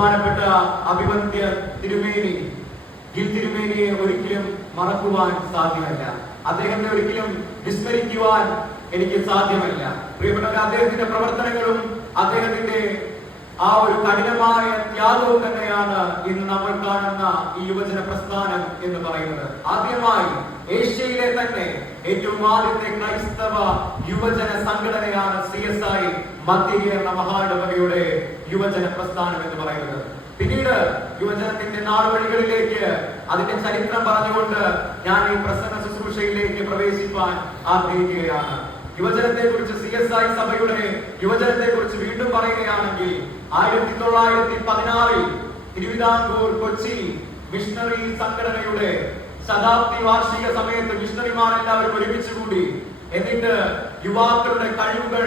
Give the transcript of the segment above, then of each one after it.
ബഹുമാനപ്പെട്ട അഭിവന്ദ്യ തിരുമേനി ഗിൽ തിരുമേനിയെ ഒരിക്കലും മറക്കുവാൻ സാധ്യമല്ല. അദ്ദേഹത്തെ ഒരിക്കലും വിസ്മരിക്കുവാൻ എനിക്ക് സാധ്യമല്ല. പ്രിയപ്പെട്ടവർ, അദ്ദേഹത്തിന്റെ പ്രവർത്തനങ്ങളും അദ്ദേഹത്തിന്റെ ആ ഒരു കഠിനമായ ത്യാഗവും തന്നെയാണ് ഇന്ന് നമ്മൾ കാണുന്ന ഈ യുവജന പ്രസ്ഥാനം എന്ന് പറയുന്നത്. ആദ്യമായി ഏഷ്യയിലെ തന്നെ ഏറ്റവും ആദ്യത്തെ ക്രൈസ്തവ യുവജന സംഘടനയാണ് CSI മധ്യ കേരള മഹായിടവകയുടെ യുവജന പ്രസ്ഥാനം എന്ന് പറയുന്നത്. പിന്നീട് യുവജനത്തിന്റെ നാടുവഴികളിലേക്ക് അതിന്റെ ചരിത്രം പറഞ്ഞുകൊണ്ട് ഞാൻ ഈ പ്രസംഗ ശുശ്രൂഷയിലേക്ക് പ്രവേശിപ്പാൻ ആഗ്രഹിക്കുകയാണ്. യുവജനത്തെ കുറിച്ച് CSI സഭയുടെ യുവജനത്തെ കുറിച്ച് വീണ്ടും പറയുകയാണെങ്കിൽ 1916 തിരുവിതാംകൂർ കൊച്ചി മിഷണറി സംഘടനയുടെ ശതാബ്ദി വാർഷിക സമയത്ത് മിഷണറിമാർ എല്ലാവരും ഒരുമിച്ച് കൂടി. എന്നിട്ട് യുവാക്കളുടെ കഴിവുകൾ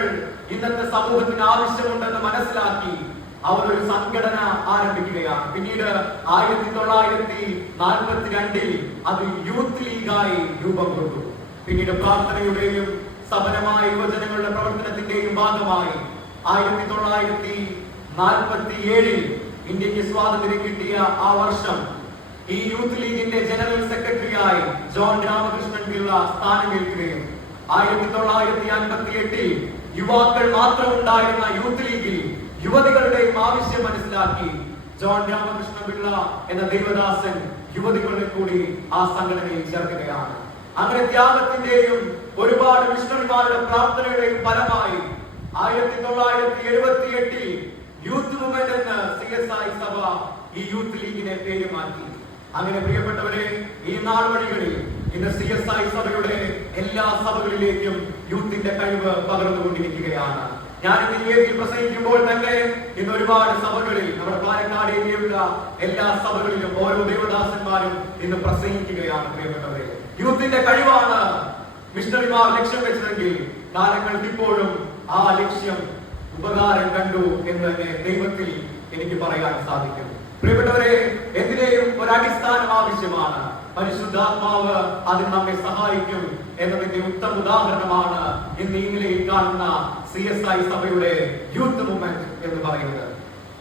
ഇന്നത്തെ സമൂഹത്തിന് ആവശ്യമുണ്ടെന്ന് മനസ്സിലാക്കി അവർ ഒരു സംഘടന ആരംഭിക്കുകയാണ്. പിന്നീട് 1942 അത് യൂത്ത് ലീഗായി രൂപം കൊണ്ടു. പിന്നീട് പ്രാർത്ഥനയുടെയും സഫലമായ യുവജനങ്ങളുടെ പ്രവർത്തനത്തിന്റെയും ഭാഗമായി 1947 ഇന്ത്യക്ക് സ്വാതന്ത്ര്യം കിട്ടിയ ആ വർഷം ഈ യൂത്ത് ലീഗിന്റെ ജനറൽ സെക്രട്ടറിയായി ജോൺ രാമകൃഷ്ണൻ പിള്ള സ്ഥാനമേൽക്കുകയും 1958 യുവാക്കൾ മാത്രം ഉണ്ടായിരുന്ന യൂത്ത് ലീഗിൽ യുവതികളുടെയും ആവശ്യം മനസ്സിലാക്കി ജോൺ രാമകൃഷ്ണ പിള്ള എന്ന ദൈവദാസൻ യുവതികളെ കൂടി ആ സംഘടനയിൽ ചേർക്കുകയാണ്. അങ്ങനെ ത്യാഗത്തിന്റെയും ഒരുപാട് മിഷണറിമാരുടെ പ്രാർത്ഥനയുടെയും ഫലമായി 1978 യൂത്ത് മൂവ്മെന്റ് എന്ന് CSI സഭ ഈ യൂത്ത് ലീഗിനെ പേര് മാറ്റി. അങ്ങനെ പ്രിയപ്പെട്ടവരെ, ഈ നാൾവഴികളിൽ ഇന്ന് CSI സഭയുടെ എല്ലാ സഭകളിലേക്കും യൂത്തിന്റെ കഴിവ് പകർന്നുകൊണ്ടിരിക്കുകയാണ്. ഞാൻ ഇന്ന് ഈ വേദിയിൽ പ്രസംഗിക്കുമ്പോൾ തന്നെ ഇന്ന് ഒരുപാട് സഭകളിൽ നമ്മുടെ പാലക്കാട് ഏരിയയിലുള്ള എല്ലാ സഭകളിലും ഓരോ ദേവദാസന്മാരും ഇന്ന് പ്രസംഗിക്കുകയാണ്. പ്രിയപ്പെട്ടവരെ, യൂത്തിന്റെ കഴിവാണ് മിഷണറിമാർ ലക്ഷ്യം വെച്ചതെങ്കിൽ കാലങ്ങൾക്ക് ഇപ്പോഴും ആ ലക്ഷ്യം ഉപകാരം കണ്ടു എന്ന് തന്നെ ദൈവത്തിൽ എനിക്ക് പറയാൻ സാധിക്കും. പ്രിയപ്പെട്ടവരെ, എന്തിനേയും ഒരു അടിസ്ഥാനം ആവശ്യമാണ്. പരിശുദ്ധാത്മാവ് അതിന് നമ്മെ സഹായിക്കും എന്നതിന്റെ ഉത്തമ ഉദാഹരണമാണ് ഇന്ന് ഈ നിലയിൽ കാണുന്ന CSI സഭയുടെ യൂത്ത് മൂവ്മെന്റ് എന്ന് പറയുന്നത്.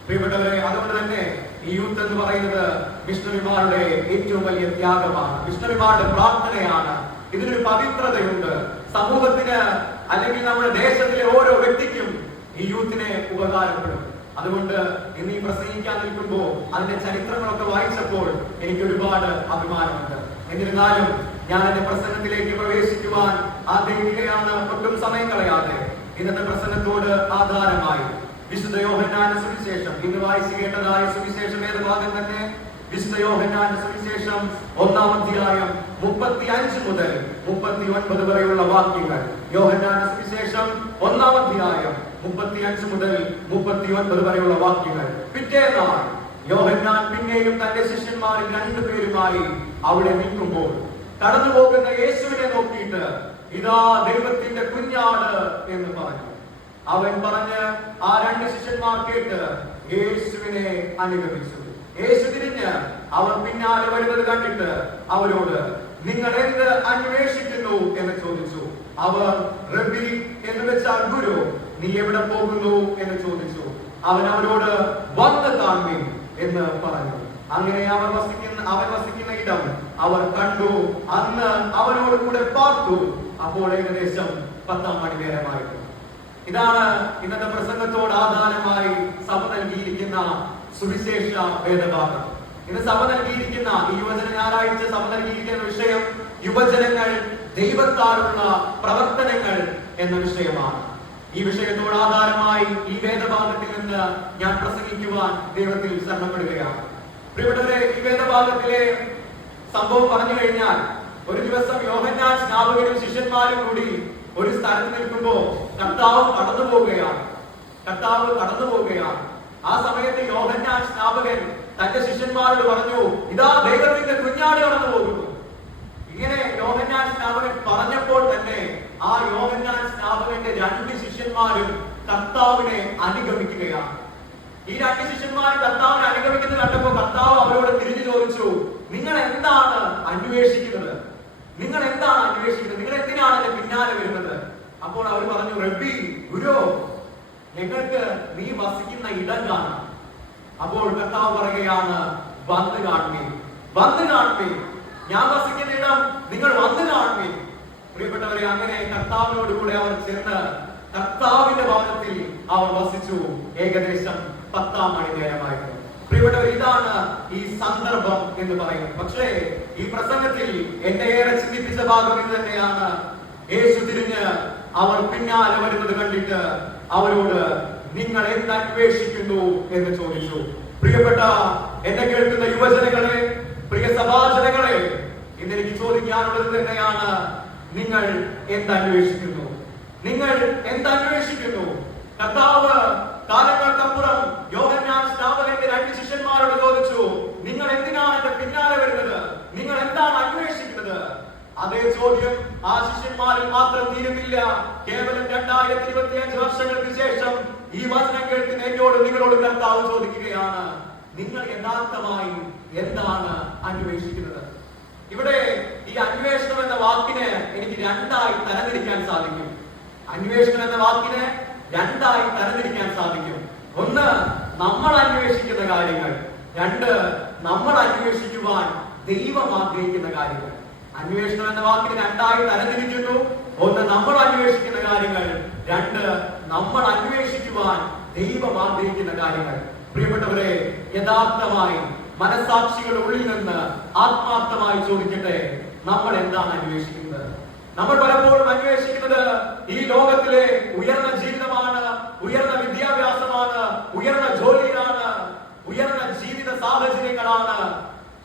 പ്രിയപ്പെട്ടവരെ, അതുകൊണ്ട് തന്നെ ഈ യൂത്ത് എന്ന് പറയുന്നത് മിഷണറിമാരുടെ ഏറ്റവും വലിയ ത്യാഗമാണ്, മിഷണറിമാരുടെ പ്രാർത്ഥനയാണ്. ഇതിനൊരു പവിത്രതയുണ്ട്. സമൂഹത്തിന് അല്ലെങ്കിൽ നമ്മുടെ ദേശത്തിലെ ഓരോ വ്യക്തിക്കും ഈ യൂത്തിനെ ഉപകാരപ്പെടും. അതുകൊണ്ട് ഇന്ന് ഈ പ്രസംഗിക്കാൻ നിൽക്കുമ്പോൾ അതിന്റെ ചരിത്രങ്ങളൊക്കെ വായിച്ചപ്പോൾ എനിക്ക് ഒരുപാട് അഭിമാനമുണ്ട്. എന്നിരുന്നാലും ഞാൻ എന്റെ പ്രസംഗത്തിലേക്ക് പ്രവേശിക്കുവാൻ ആഗ്രഹിക്കുകയാണ്. ഒട്ടും സമയം കളയാതെ ഇന്നത്തെ പ്രസംഗത്തോട് ആധാരമായി വിശുദ്ധ യോഹന്നാന്റെ സുവിശേഷം, ഇന്ന് വായിച്ചു കേട്ടതായ സുവിശേഷം ഏത് ഭാഗം തന്നെ? വിശുദ്ധ യോഹന്നാന്റെ സുവിശേഷം 1-ാം അധ്യായം 35 മുതൽ 39 വരെയുള്ള വാക്യങ്ങൾ. യോഹന്നാന്റെ സുവിശേഷം 1-ാം അധ്യായം 35 മുതൽ 39 വരെയുള്ള വാക്യങ്ങൾ. പിറ്റേന്നാൾ യോഹന്നാൻ പിന്നെയും തന്റെ ശിഷ്യന്മാരിൽ 2 പേരുമായി അവിടെ നിൽക്കുമ്പോൾ കടന്നു പോകുന്ന യേശുവിനെ നോക്കിയിട്ട്, ഇതാ ദൈവത്തിന്റെ കുഞ്ഞാട് എന്ന് പറഞ്ഞു. അവൻ പറഞ്ഞ് ആ 2 ശിഷ്യന്മാർ കേട്ട് യേശുവിനെ അനുഗമിച്ചു. യേശു തിരിഞ്ഞ് അവർ പിന്നാലെ വരുന്നത് കണ്ടിട്ട് അവരോട്, നിങ്ങൾ എന്ത് അന്വേഷിക്കുന്നു എന്ന് ചോദിച്ചു. അവർ റബ്ബി എന്ന് വെച്ചാൽ ഗുരു, നീ എവിടെ പോകുന്നു എന്ന് ചോദിച്ചു. അവൻ അവരോട്, വന്ന് കാണുവിൻ എന്ന് പറഞ്ഞു. അങ്ങനെ അവൻ വസിക്കുന്ന ഇടം അവർ കണ്ടു. അന്ന് അവനോട് കൂടെ പാർത്തു. അപ്പോൾ ഏകദേശം 10-ാം മണി നേരമായിരുന്നു. ഇതാണ് ഇന്നത്തെ പ്രസംഗത്തോട് ആധാരമായി സഭ നൽകിയിരിക്കുന്ന സുവിശേഷ വേദഭാഗം. ഇന്ന് സഭ നൽകിയിരിക്കുന്ന ഈ യുവജന ഞായറാഴ്ച സഭ നൽകിയിരിക്കുന്ന വിഷയം യുവജനങ്ങൾ ദൈവത്താലുള്ള പ്രവർത്തനങ്ങൾ എന്ന വിഷയമാണ്. ഈ വിഷയത്തോട് ആധാരമായി ഈ വേദഭാഗത്തിൽ നിന്ന് ഞാൻ പ്രസംഗിക്കുവാൻ ദൈവത്തിൽ ശരണപ്പെടുകയാണ്. പ്രിയപ്പെട്ടവരെ, ഈ വേദഭാഗത്തിലെ സംഭവം പറഞ്ഞു കഴിഞ്ഞാൽ, ഒരു ദിവസം യോഹന്നാൻ സ്നാപകനും ശിഷ്യന്മാരും കൂടി ഒരു സ്ഥലത്ത് നിൽക്കുമ്പോൾ കർത്താവ് കടന്നു പോവുകയാണ്. ആ സമയത്ത് യോഹന്നാൻ സ്നാപകൻ തന്റെ ശിഷ്യന്മാരോട് പറഞ്ഞു, ഇതാ ദൈവത്തിന്റെ കുഞ്ഞാട് കടന്നു പോകുന്നു. ഇങ്ങനെ യോഹന്നാൻ സ്നാപകൻ പറഞ്ഞപ്പോൾ തന്നെ ആ യോഹന്നാൻ സ്നാപകന്റെ 2 ശിഷ്യന്മാരും കർത്താവിനെ അനുഗമിക്കുകയാണ്. ഈ 2 ശിഷ്യന്മാരും കർത്താവിനെ അനുഗമിക്കുന്നത് കണ്ടപ്പോൾ കർത്താവ് അവരോട് തിരിഞ്ഞു ചോദിച്ചു, നിങ്ങൾ എന്താണ് അന്വേഷിക്കുന്നത്? നിങ്ങൾ എന്തിനാണ് എന്റെ പിന്നാലെ വരുന്നത്? അപ്പോൾ അവർ പറഞ്ഞു, റബ്ബി, ഗുരു, ഞങ്ങൾക്ക് നീ വസിക്കുന്ന ഇടം കാണാം. അപ്പോൾ കർത്താവ് പറയുകയാണ്, വന്ന് കാണുമേ, വന്ന് കാണുമേ, ഞാൻ വസിക്കുന്ന ഇടം നിങ്ങൾ വന്ന് കാണുമേ. പ്രിയപ്പെട്ടവരെ, അങ്ങനെ കർത്താവിനോട് കൂടെ അവർ ചെന്ന് കർത്താവിന്റെ ഭവനത്തിൽ അവർ വസിച്ചു. ഏകദേശം 10 മണി നേരമായിരുന്നു. പ്രിയപ്പെട്ടവർ, ഇതാണ് ഈ സന്ദർഭം എന്ന് പറയുന്നത്. പക്ഷേ ഈ പ്രസംഗത്തിൽ എന്നെ ഏറെ ചിന്തിപ്പിച്ച ഭാഗം ഇത് തന്നെയാണ്. യേശു തിരിഞ്ഞ് അവർ പിന്നാലെ വരുന്നത് കണ്ടിട്ട് അവരോട് നിങ്ങൾ എന്തന്വേഷിക്കുന്നു എന്ന് ചോദിച്ചു. പ്രിയപ്പെട്ട എന്നെ കേൾക്കുന്ന യുവജനങ്ങളെ, പ്രിയ സഭാജനങ്ങളെ, ഇന്ന് എനിക്ക് ചോദിക്കാനുള്ളത് തന്നെയാണ്, നിങ്ങൾ എന്തന്വേഷിക്കുന്നു? നിങ്ങൾ എന്തന്വേഷിക്കുന്നു? കർത്താവ് കാലങ്ങൾക്കപ്പുറം യോഹന്നാൻ സ്നാപകന്റെ 2 ശിഷ്യന്മാരോട് ചോദിച്ചു, നിങ്ങൾ എന്തിനാണ് എന്റെ പിന്നാലെ വരുന്നത്? നിങ്ങൾ എന്താണ് അന്വേഷിക്കുന്നത്? അതേ ചോദ്യം ആ ശിഷ്യന്മാരിൽ മാത്രം തീരുന്നില്ല. കേവലം 2025 വർഷങ്ങൾക്ക് ശേഷം ഈ വചനം കേൾക്കുന്ന എന്നോട് നിങ്ങളോട് കർത്താവ് ചോദിക്കുകയാണ്, നിങ്ങൾ യഥാർത്ഥമായി എന്താണ് അന്വേഷിക്കുന്നത്? ഇവിടെ ഈ അന്വേഷണം എന്ന വാക്കിന് എനിക്ക് 2ആയി തരംതിരിക്കാൻ സാധിക്കും. അന്വേഷണം എന്ന വാക്കിന് 2ആയി തരംതിരിക്കാൻ സാധിക്കും. ഒന്ന്, നമ്മൾ അന്വേഷിക്കുന്ന കാര്യങ്ങൾ. 2, നമ്മൾ അന്വേഷിക്കുവാൻ ദൈവം ആഗ്രഹിക്കുന്ന കാര്യങ്ങൾ. അന്വേഷണം എന്ന വാക്കിന് 2ആയി തരംതിരിക്കുന്നു. ഒന്ന്, നമ്മൾ അന്വേഷിക്കുന്ന കാര്യങ്ങൾ. 2, നമ്മൾ അന്വേഷിക്കുവാൻ ദൈവം ആഗ്രഹിക്കുന്ന കാര്യങ്ങൾ. പ്രിയപ്പെട്ടവരെ, യഥാർത്ഥമായി മനസാക്ഷികളുടെ ഉള്ളിൽ നിന്ന് ആത്മാർത്ഥമായി ചോദിക്കട്ടെ, നമ്മൾ എന്താണ് അന്വേഷിക്കുന്നത്? നമ്മൾ പലപ്പോഴും അന്വേഷിക്കുന്നത് ഈ ലോകത്തിലെ ഉയർന്ന ജീവിതമാണ്, ഉയർന്ന വിദ്യാഭ്യാസമാണ്, ഉയർന്ന ജോലിയാണ്, ഉയർന്ന ജീവിത സാഹചര്യങ്ങളാണ്,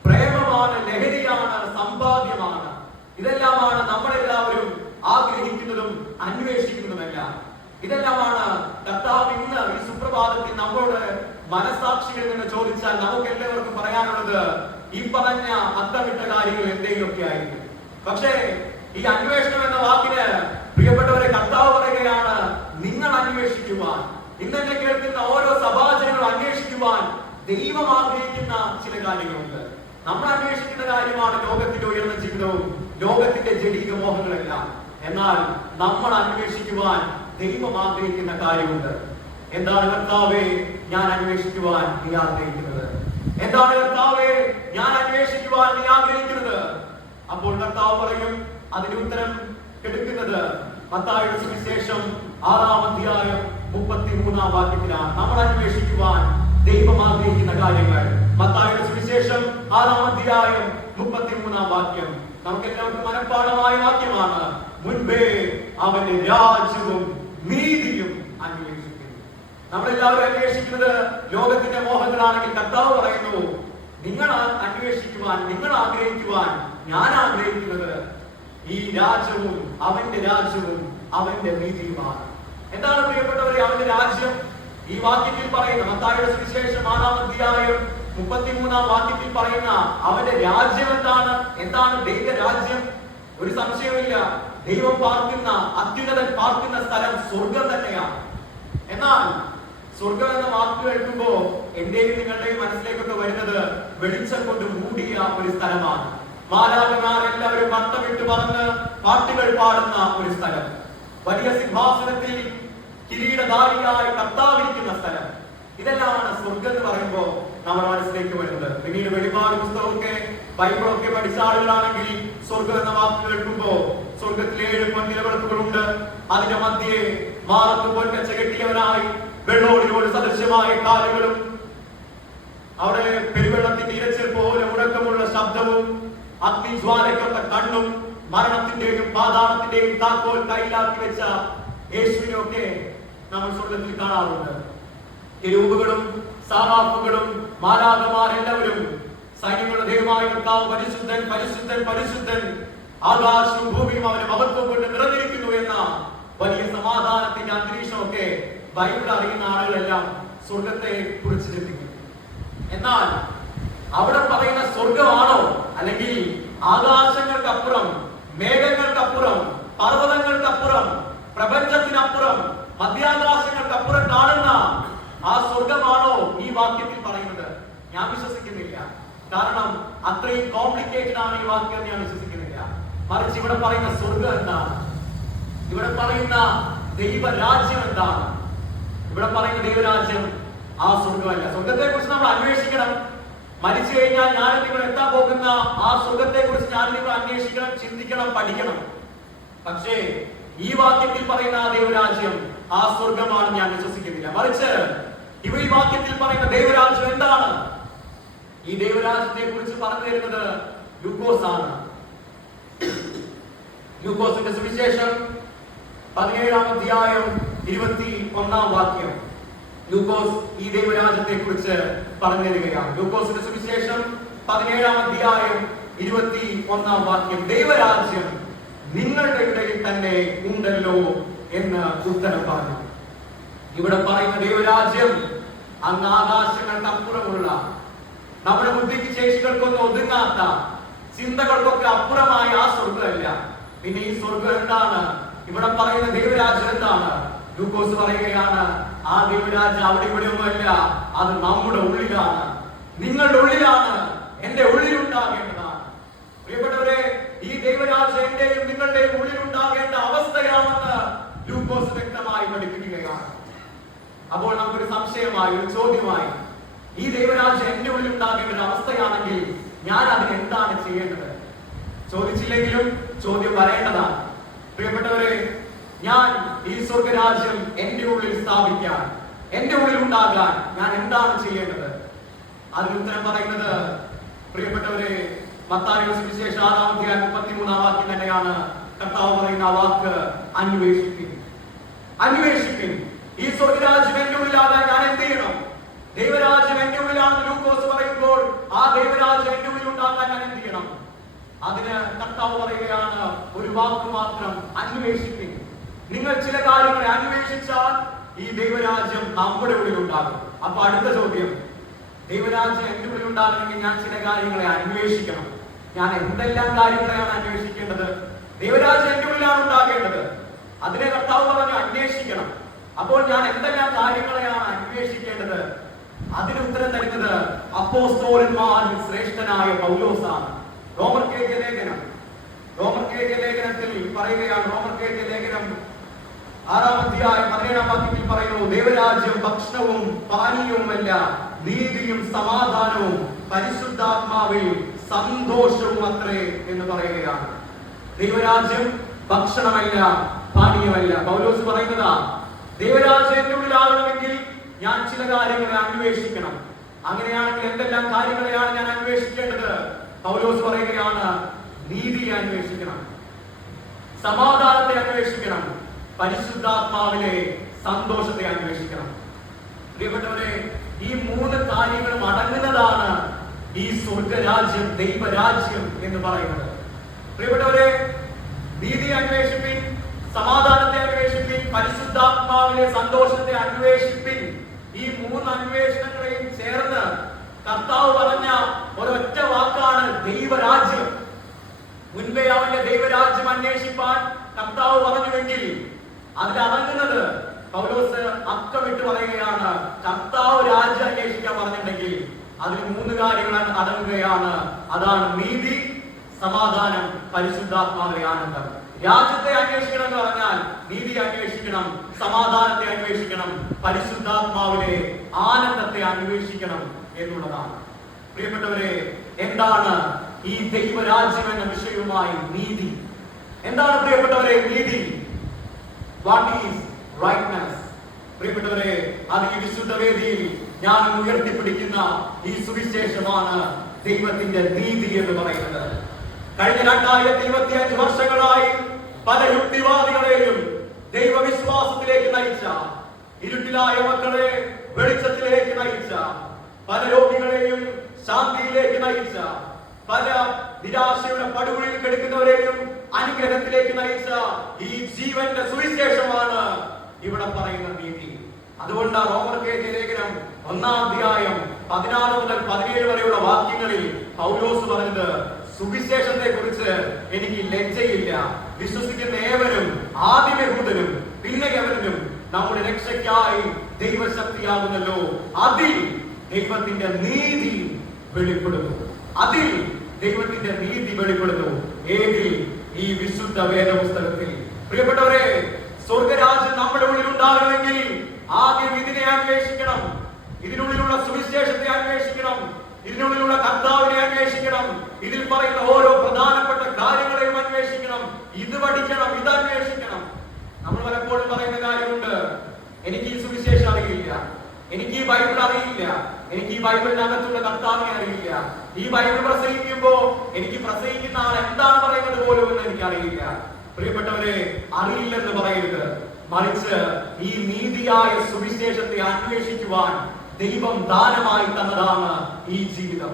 പ്രേമമാണ്, ലഹരിയാണ്, സമ്പാദ്യമാണ്. ഇതെല്ലാമാണ് നമ്മളെല്ലാവരും ആഗ്രഹിക്കുന്നതും അന്വേഷിക്കുന്നതുമെല്ലാം. ഇതെല്ലാമാണ് കർത്താവ് ഇന്ന് ഈ സുപ്രഭാതത്തിൽ നമ്മളോട് മനസാക്ഷികളിൽ നിന്ന് ചോദിച്ചാൽ നമുക്ക് എല്ലാവർക്കും പറയാനുള്ളത് ഈ പറഞ്ഞ അർത്ഥമിട്ട കാര്യങ്ങൾ എന്തെങ്കിലുമൊക്കെ ആയിരിക്കും. പക്ഷേ ഈ അന്വേഷണം എന്ന വാക്കിന് പ്രിയപ്പെട്ടവരെ കർത്താവ് പറയുകയാണ്, നിങ്ങൾ അന്വേഷിക്കുവാൻ, ഇന്നെന്നെ കേൾക്കുന്ന ഓരോ സഭാജനങ്ങളും അന്വേഷിക്കുവാൻ ദൈവം ആഗ്രഹിക്കുന്ന ചില കാര്യങ്ങളുണ്ട്. നമ്മൾ അന്വേഷിക്കുന്ന കാര്യമാണ് ലോകത്തിന്റെ ഉയർന്ന ജീവിതവും ലോകത്തിന്റെ ജഡിക മോഹങ്ങളെല്ലാം. എന്നാൽ നമ്മൾ അന്വേഷിക്കുവാൻ ദൈവം ആഗ്രഹിക്കുന്ന കാര്യമുണ്ട്. എന്താണ് കർത്താവേ ഞാൻ അന്വേഷിക്കുവാൻ നീ ആഗ്രഹിക്കുന്നത്? എന്താണ് കർത്താവേ ഞാൻ അന്വേഷിക്കുവാൻ നീ ആഗ്രഹിക്കുന്നത്? അപ്പോൾ കർത്താവ് പറയും, അതിന് ഉത്തരം എടുക്കുന്നത് മത്തായിയുടെ സുവിശേഷം 6-ാം അധ്യായം 33-ാം വാക്യത്തിലാണ്. നമ്മൾ അന്വേഷിക്കുവാൻ ദൈവം ആഗ്രഹിക്കുന്ന കാര്യങ്ങൾ. മത്തായിയുടെ സുവിശേഷം 6-ാം അധ്യായം 33-ാം വാക്യം നമുക്ക് എല്ലാവർക്കും മനഃപ്പാഠമായ വാക്യമാണ്. മുൻപേ അവന്റെ രാജ്യവും നീതിയും അന്വേഷിക്കുന്നു. നമ്മളെല്ലാവരും അന്വേഷിക്കുന്നത് ലോകത്തിന്റെ മോഹങ്ങളാണെങ്കിൽ കർത്താവ് പറയുന്നു, നിങ്ങൾ അന്വേഷിക്കുവാൻ, നിങ്ങൾ ആഗ്രഹിക്കുവാൻ ഞാൻ ആഗ്രഹിക്കുന്നത് ഈ രാജ്യവും അവന്റെ രാജ്യവും അവന്റെ നീതിയുമാണ്. എന്താണ് പ്രിയപ്പെട്ടവരെ അവന്റെ രാജ്യം? ഈ വാക്യത്തിൽ പറയുന്ന മത്തായിയുടെ സുവിശേഷം 6-ാം അധ്യായം 33-ാം വാക്യത്തിൽ പറയുന്ന അവന്റെ രാജ്യം എന്താണ്? എന്താണ് ദൈവരാജ്യം? ഒരു സംശയമില്ല, ദൈവം പാർക്കുന്ന, അത്യുന്നതൻ പാർക്കുന്ന സ്ഥലം സ്വർഗം തന്നെയാണ്. എന്നാൽ സ്വർഗം എന്ന വാക്ക് കേൾക്കുമ്പോ എന്റെയും നിങ്ങളുടെയും മനസ്സിലേക്കൊക്കെ വരുന്നത് വെളിച്ചം കൊണ്ട് മൂടിയ ഒരു സ്ഥലമാണ്. മാലാഖമാരെല്ലാവരും വട്ടമിട്ട് പറന്ന് പാട്ടുകൾ പാടുന്ന ഒരു സ്ഥലം, വലിയ സിംഹാസനത്തിൽ കിരീടധാരിയായി കർത്താവിരിക്കുന്ന സ്ഥലം. ഇതെല്ലാമാണ് സ്വർഗം എന്ന് പറയുമ്പോ നമ്മുടെ മനസ്സിലേക്ക് വരുന്നത്. പിന്നീട് വെളിപാട് പുസ്തകമൊക്കെ ബൈബിളൊക്കെ പഠിച്ച ആളുകളാണെങ്കിൽ സ്വർഗം എന്ന വാക്ക് കേൾക്കുമ്പോ സ്വർഗത്തിലെ 7 പൊൻനിലവിളക്കുകളുണ്ട്. അതിന്റെ മധ്യേ മാറത്ത് പൊൻകച്ച കെട്ടിയവനായി വെള്ളോടിനോട് സദൃശ്യമായ കാലുകളും അവിടെ പെരുവെള്ളത്തിന്റെ ഇരച്ചിൽ പോലെ മുഴക്കമുള്ള ശബ്ദവും അഗ്നിജ്വാലയ്ക്കൊത്ത കണ്ണും മരണത്തിന്റെയും പാതാളത്തിന്റെയും താക്കോൽ കയ്യിലാക്കി വെച്ച യേശുവിനെയൊക്കെ നമ്മൾ സ്വർഗത്തിൽ കാണാറുണ്ട്. കെരൂബുകളും സാറാഫുകളും മാലാഖമാരെല്ലാവരും സൈന്യങ്ങളുടെ ദൈവമായ കർത്താവ് പരിശുദ്ധൻ പരിശുദ്ധൻ പരിശുദ്ധൻ, ആകാശവും ഭൂമിയും അവന്റെ മഹത്വം കൊണ്ട് നിറഞ്ഞിരിക്കുന്നു എന്ന വലിയ സമാധാനത്തിന്റെ അന്തരീക്ഷമൊക്കെ ബൈബിൾ അറിയുന്ന ആളുകളെല്ലാം സ്വർഗത്തെ കുറിച്ച് ചിന്തിക്കും. എന്നാൽ അവിടെ പറയുന്ന സ്വർഗമാണോ, അല്ലെങ്കിൽ ആകാശങ്ങൾക്കപ്പുറം, മേഘങ്ങൾക്കപ്പുറം, പർവ്വതങ്ങൾക്കപ്പുറം, പ്രപഞ്ചത്തിനപ്പുറം, മധ്യാകാശങ്ങൾക്കപ്പുറം കാണുന്ന ആ സ്വർഗമാണോ ഈ വാക്യത്തിൽ പറയുന്നത്? ഞാൻ വിശ്വസിക്കുന്നില്ല. കാരണം അത്രയും കോംപ്ലിക്കേറ്റഡ് ആണ് ഈ വാക്യം. ഞാൻ വിശ്വസിക്കുന്നില്ല. മറിച്ച് ഇവിടെ പറയുന്ന സ്വർഗം എന്താണ്? ഇവിടെ പറയുന്ന ദൈവരാജ്യം എന്താണ്? ഇവിടെ പറയുന്ന ദൈവരാജ്യം ആ സ്വർഗമല്ല. സ്വർഗത്തെ കുറിച്ച് നമ്മൾ അന്വേഷിക്കണം. മരിച്ചു കഴിഞ്ഞാൽ ഞാൻ നിങ്ങൾ എത്താൻ പോകുന്ന ആ സ്വർഗത്തെ കുറിച്ച് ഞാൻ നിങ്ങൾ അന്വേഷിക്കണം, ചിന്തിക്കണം, പഠിക്കണം. പക്ഷേ ഈ വാക്യത്തിൽ പറയുന്ന ആ ദൈവരാജ്യം ആ സ്വർഗമാണ് ഞാൻ വിശ്വസിക്കുന്നില്ല. മറിച്ച് ഈ വാക്യത്തിൽ പറയുന്ന ദൈവരാജ്യം എന്താണ്? ഈ ദൈവരാജ്യത്തെ കുറിച്ച് പറഞ്ഞു തരുന്നത് ലൂക്കോസ് ആണ്. ലൂക്കോസിന്റെ സുവിശേഷം 17-ാം അധ്യായം 21-ാം വാക്യം. ലൂക്കോസ് ഈ ദൈവരാജ്യത്തെ കുറിച്ച് പറഞ്ഞു തരികയാണ്. ലൂക്കോസിന്റെ സുവിശേഷം 17-ാം അധ്യായം 21-ാം വാക്യം. ദൈവരാജ്യം നിങ്ങളുടെ ഇടയിൽ തന്നെ ഉണ്ടല്ലോ എന്ന് ഉത്തരം പറഞ്ഞു. ഇവിടെ പറയുന്ന ദൈവരാജ്യം അങ്ങ് ആകാശങ്ങൾക്കപ്പുറമുള്ള, നമ്മുടെ ബുദ്ധിക്ക് ശേഷികൾക്കൊന്നും ഒതുങ്ങാത്ത, ചിന്തകൾക്കൊക്കെ അപ്പുറമായ ആ സ്വർഗമല്ല. പിന്നെ ഈ സ്വർഗം എന്താണ്? ഇവിടെ പറയുന്ന ദൈവരാജ്യം എന്താണ്? ലൂക്കോസ് പറയുകയാണ്, ആ ദൈവരാജ്യം അവിടെ ഇവിടെ ഒന്നുമല്ല, അത് നമ്മുടെ ഉള്ളിലാണ്, നിങ്ങളുടെ ഉള്ളിലാണ്, എന്റെ ഉള്ളിലുണ്ടാകേണ്ടതാണ്. പ്രിയപ്പെട്ടവരെ, ഈ ദൈവരാജ്യം എന്റെയും നിങ്ങളുടെയും ഉള്ളിലുണ്ടാകേണ്ട അവസ്ഥയാണെന്ന് ലൂക്കോസ് വ്യക്തമായി പഠിപ്പിക്കുകയാണ്. അപ്പോൾ നമുക്കൊരു സംശയമായി, ഒരു ചോദ്യമായി, ഈ ദൈവരാജ്യം എന്റെ ഉള്ളിൽ ഉണ്ടാകേണ്ട ഒരു അവസ്ഥയാണെങ്കിൽ ഞാൻ അതിന് എന്താണ് ചെയ്യേണ്ടത്? ചോദിച്ചില്ലെങ്കിലും ചോദ്യം വരേണ്ടതാണ്. പ്രിയപ്പെട്ടവരെ, ഞാൻ ഈ സ്വർഗരാജ്യം എന്റെ ഉള്ളിൽ സ്ഥാപിക്കാൻ, എന്റെ ഉള്ളിൽ ഉണ്ടാകാൻ ഞാൻ എന്താണ് ചെയ്യേണ്ടത്? അതിന് ഉത്തരം പറയുന്നത് പ്രിയപ്പെട്ടവരെ മത്തായിയുടെ സുവിശേഷം 6-ാം അധ്യായം 33-ാം വാക്യം തന്നെയാണ്. കർത്താവ് പറയുന്ന ആ വാക്ക്, അന്വേഷിപ്പിൻ, അന്വേഷിപ്പിൻ. ഈ സ്വർഗരാജ്യം എന്റെ ഉള്ളിലാകാൻ ഞാൻ എന്ത് ചെയ്യണം? ദൈവരാജ്യം എന്റെ ഉള്ളിലാണെന്ന് ലൂക്കോസ് പറയുമ്പോൾ ആ ദൈവരാജ്യം എന്റെ ഉള്ളിൽ ഉണ്ടാകാൻ ഞാൻ എന്ത് ചെയ്യണം? അതിന് കർത്താവ് പറയുകയാണ് ഒരു വാക്ക് മാത്രം, അന്വേഷിപ്പിൻ. നിങ്ങൾ ചില കാര്യങ്ങളെ അന്വേഷിച്ചാൽ ഈ ദൈവരാജ്യം നമ്മുടെ ഉള്ളിൽ ഉണ്ടാകും. അപ്പൊ അടുത്ത ചോദ്യം, ദൈവരാജ്യം എന്റെ ഉള്ളിൽ ഉണ്ടാകണമെങ്കിൽ ഞാൻ ചില കാര്യങ്ങളെ അന്വേഷിക്കണം. ഞാൻ എന്തെല്ലാം കാര്യങ്ങളെയാണ് അന്വേഷിക്കേണ്ടത്? ദൈവരാജ്യം എന്റെ ഉള്ളിലാണ് ഉണ്ടാകേണ്ടത്. അതിനെ കർത്താവ് പറഞ്ഞു അന്വേഷിക്കണം. അപ്പോൾ ഞാൻ എന്തെല്ലാം കാര്യങ്ങളെയാണ് അന്വേഷിക്കേണ്ടത്? അതിന് ഉത്തരം തരുന്നത് അപ്പോസ്തലന്മാരിൽ ശ്രേഷ്ഠനായ പൗലോസാണ്. റോമർക്കെഴുതിയ ലേഖനത്തിൽ പറയുകയാണ്. റോമർക്കെഴുതിയ ലേഖനം 6-ാം അധ്യായം 17-ാം വാക്യത്തിൽ പറയുന്നു, ദൈവരാജ്യം ഭക്ഷണവും പാനീയവുമല്ല, നീതിയും സമാധാനവും പരിശുദ്ധാത്മാവിൽ സന്തോഷവും അത്രേ എന്ന് പറയുകയാണ്. ദൈവരാജ്യം ഭക്ഷണമല്ല, പാനീയമല്ല. പൗലോസ് പറയുന്നതാ, ദൈവരാജ്യം എന്റെ ഉള്ളിലാകണമെങ്കിൽ ഞാൻ ചില കാര്യങ്ങളെ അന്വേഷിക്കണം. അങ്ങനെയാണെങ്കിൽ എന്തെല്ലാം കാര്യങ്ങളെയാണ് ഞാൻ അന്വേഷിക്കേണ്ടത്? പൗലോസ് പറയുകയാണ്, നീതിയെ അന്വേഷിക്കണം, സമാധാനത്തെ അന്വേഷിക്കണം, പരിശുദ്ധാത്മാവിലെ സന്തോഷത്തെ അന്വേഷിക്കണം. പ്രിയപ്പെട്ടവരെ, ഈ 3 കാര്യങ്ങളും അടങ്ങുന്നതാണ് ഈ സ്വർഗരാജ്യം, ദൈവരാജ്യം എന്ന് പറയുന്നത്. പ്രിയപ്പെട്ടവരെ, നീതിയെ അന്വേഷിപ്പിൻ, സമാധാനത്തെ അന്വേഷിപ്പിൻ, പരിശുദ്ധാത്മാവിലെ സന്തോഷത്തെ അന്വേഷിപ്പിൻ. ഈ 3 അന്വേഷണങ്ങളെയും ചേർന്ന് കർത്താവ് പറഞ്ഞ ഒരൊറ്റ വാക്കാണ് ദൈവരാജ്യം. മുൻപേ അവന്റെ ദൈവരാജ്യം അന്വേഷിപ്പാൻ കർത്താവ് പറഞ്ഞുവെങ്കിൽ അതിലടങ്ങുന്നത് പൗലോസ് അക്കമിട്ട് പറയുകയാണ്, കർത്താവ് രാജ്യം അന്വേഷിക്കാൻ പറഞ്ഞിട്ടുണ്ടെങ്കിൽ അതിൽ 3 കാര്യങ്ങൾ അടങ്ങുകയാണ്. അതാണ് നീതി, സമാധാനം, പരിശുദ്ധാത്മാവിലെ ആനന്ദം. രാജ്യത്തെ അന്വേഷിക്കണം എന്ന് പറഞ്ഞാൽ നീതി അന്വേഷിക്കണം, സമാധാനത്തെ അന്വേഷിക്കണം, പരിശുദ്ധാത്മാവിലെ ആനന്ദത്തെ അന്വേഷിക്കണം എന്നുള്ളതാണ്. പ്രിയപ്പെട്ടവരെ, എന്താണ് ഈ ദൈവരാജ്യം എന്ന വിഷയവുമായി നീതി? എന്താണ് പ്രിയപ്പെട്ടവരെ നീതി? What is rightness? പ്രിയപ്പെട്ടവരെ, അത് ഈ വിശുദ്ധ വേദിയിൽ ഞാൻ ഉയർത്തിപ്പിടിക്കുന്ന ഈ സുവിശേഷമാണ് ദൈവത്തിന്റെ നീതി എന്ന് പറയുന്നത്. കഴിഞ്ഞ 2025 വർഷങ്ങളായി പല യുക്തിവാദികളെയും ദൈവവിശ്വാസത്തിലേക്ക് നയിച്ച, ഇരുട്ടിലായ മക്കളെ വെളിച്ചത്തിലേക്ക് നയിച്ച, പല രോഗികളെയും ശാന്തിയിലേക്ക് നയിച്ച, പല നിരാശയുടെ പടുകുഴിയിൽ കിടക്കുന്നവരെയും അനുഗ്രഹത്തിലേക്ക് നയിച്ച ഈ ജീവന്റെ സുവിശേഷമാണ് ഇവിടെ പറയുന്ന നീതി. അതുകൊണ്ട് റോമർക്കെഴുതിയ ലേഖനം 1-ാം അധ്യായം 16 മുതൽ 17 വരെയുള്ള വാക്യങ്ങളിൽ പൗലോസ് പറഞ്ഞത്, സുവിശേഷത്തെ കുറിച്ച് എനിക്ക് ലജ്ജയില്ല. വിശ്വസിക്കുന്ന ഏവരും, ആദ്യം യഹൂദനും പിന്നെ യവനനും, നമ്മുടെ രക്ഷയ്ക്കായി ദൈവശക്തിയാകുന്നല്ലോ. അതിൽ ദൈവത്തിന്റെ നീതി വെളിപ്പെടുന്നു. അതിൽ ദൈവത്തിന്റെ നീതി വെളിപ്പെടുന്നു. ഏതിൽ? ഈ വിശുദ്ധ വേദപുസ്തകത്തിൽ. പ്രിയപ്പെട്ടവരെ, സ്വർഗരാജ്യം നമ്മുടെ ഉള്ളിൽ ഉണ്ടാകണമെങ്കിൽ ആദ്യം ഇതിനെ അന്വേഷിക്കണം. ഇതിനുള്ളിലുള്ള സുവിശേഷത്തെ അന്വേഷിക്കണം, ഇതിനുള്ളിലുള്ള കർത്താവിനെ അന്വേഷിക്കണം, ഇതിൽ പറയുന്ന ഓരോ പ്രധാനപ്പെട്ട കാര്യങ്ങളെയും അന്വേഷിക്കണം, ഇത് പഠിക്കണം, ഇത് അന്വേഷിക്കണം. നമ്മൾ പലപ്പോഴും പറയുന്ന കാര്യമുണ്ട്, എനിക്ക് ഈ സുവിശേഷം അറിയില്ല, എനിക്ക് ഈ ബൈബിൾ അറിയില്ല, എനിക്ക് ഈ ബൈബിളിനകത്തുള്ള കർത്താവിനെ അറിയില്ല, ഈ ബൈബിൾ പ്രസംഗിക്കുമ്പോ എനിക്ക് പ്രസംഗിക്കുന്ന ആൾ എന്താണ് പറയുന്നത് പോലും എന്ന് എനിക്ക് അറിയില്ല. പ്രിയപ്പെട്ടവരെ, അറിയില്ലെന്ന് പറയരുത്, മറിച്ച് ഈ നീതിയായ സുവിശേഷത്തെ അന്വേഷിക്കുവാൻ ദൈവം ദാനമായി തന്നതാണ് ഈ ജീവിതം.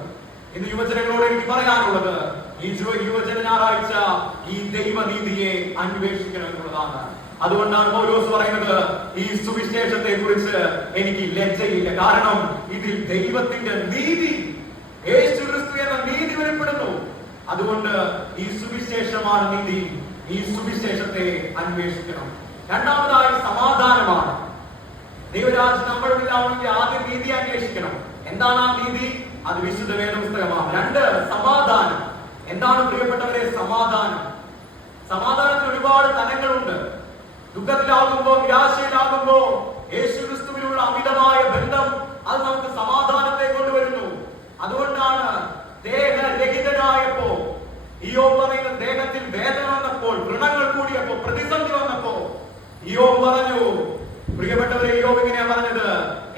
ഇന്ന് യുവജനങ്ങളോട് എനിക്ക് പറയാനുള്ളത്, ഈ യുവജന ഞായറാഴ്ച ഈ ദൈവനീതിയെ അന്വേഷിക്കണം എന്നുള്ളതാണ്. അതുകൊണ്ടാണ് പൗലോസ് പറയുന്നത്, ഈ സുവിശേഷത്തെ കുറിച്ച് എനിക്ക് ലജ്ജയില്ല, കാരണം ഇതിൽ ദൈവത്തിന്റെ നീതി, യേശുക്രിസ്തു എന്ന നീതി വെളിപ്പെടുന്നു. അതുകൊണ്ട് ഈ സുവിശേഷമാണ് നീതി, ഈ സുവിശേഷത്തെ അന്വേഷിക്കണം. രണ്ടാമതായി സമാധാനമാണ്. ദൈവരാജ്യം നമ്മളിലാവണമെങ്കിൽ ആദ്യം നീതി അന്വേഷിക്കണം. എന്താണ് ആ നീതി? അത് വിശുദ്ധ വേദപുസ്തകമാണ്. രണ്ട്, സമാധാനം. എന്താണ് പ്രിയപ്പെട്ടവരെ സമാധാനം? സമാധാനത്തിന് ഒരുപാട് തലങ്ങളുണ്ട്. ദുഃഖത്തിലാകുമ്പോ, നിരാശയിലാകുമ്പോ യേശുക്രിസ്തുവിനുള്ള അമിതമായ ബന്ധം അത് നമുക്ക് സമാധാനത്തെ കൊണ്ടുവരുന്നു. അതുകൊണ്ടാണ് ദേഹരഹിതനായപ്പോ, ഇയ്യോബ് പറയുന്ന ദേഹത്തിൽ വേദന വന്നപ്പോൾ, വ്രണങ്ങൾ കൂടിയപ്പോ, പ്രതിസന്ധി വന്നപ്പോ ഇയ്യോബ് പറഞ്ഞു, പ്രിയപ്പെട്ടവരെ, ഇയ്യോബ് ഇങ്ങനെയാ പറഞ്ഞത്,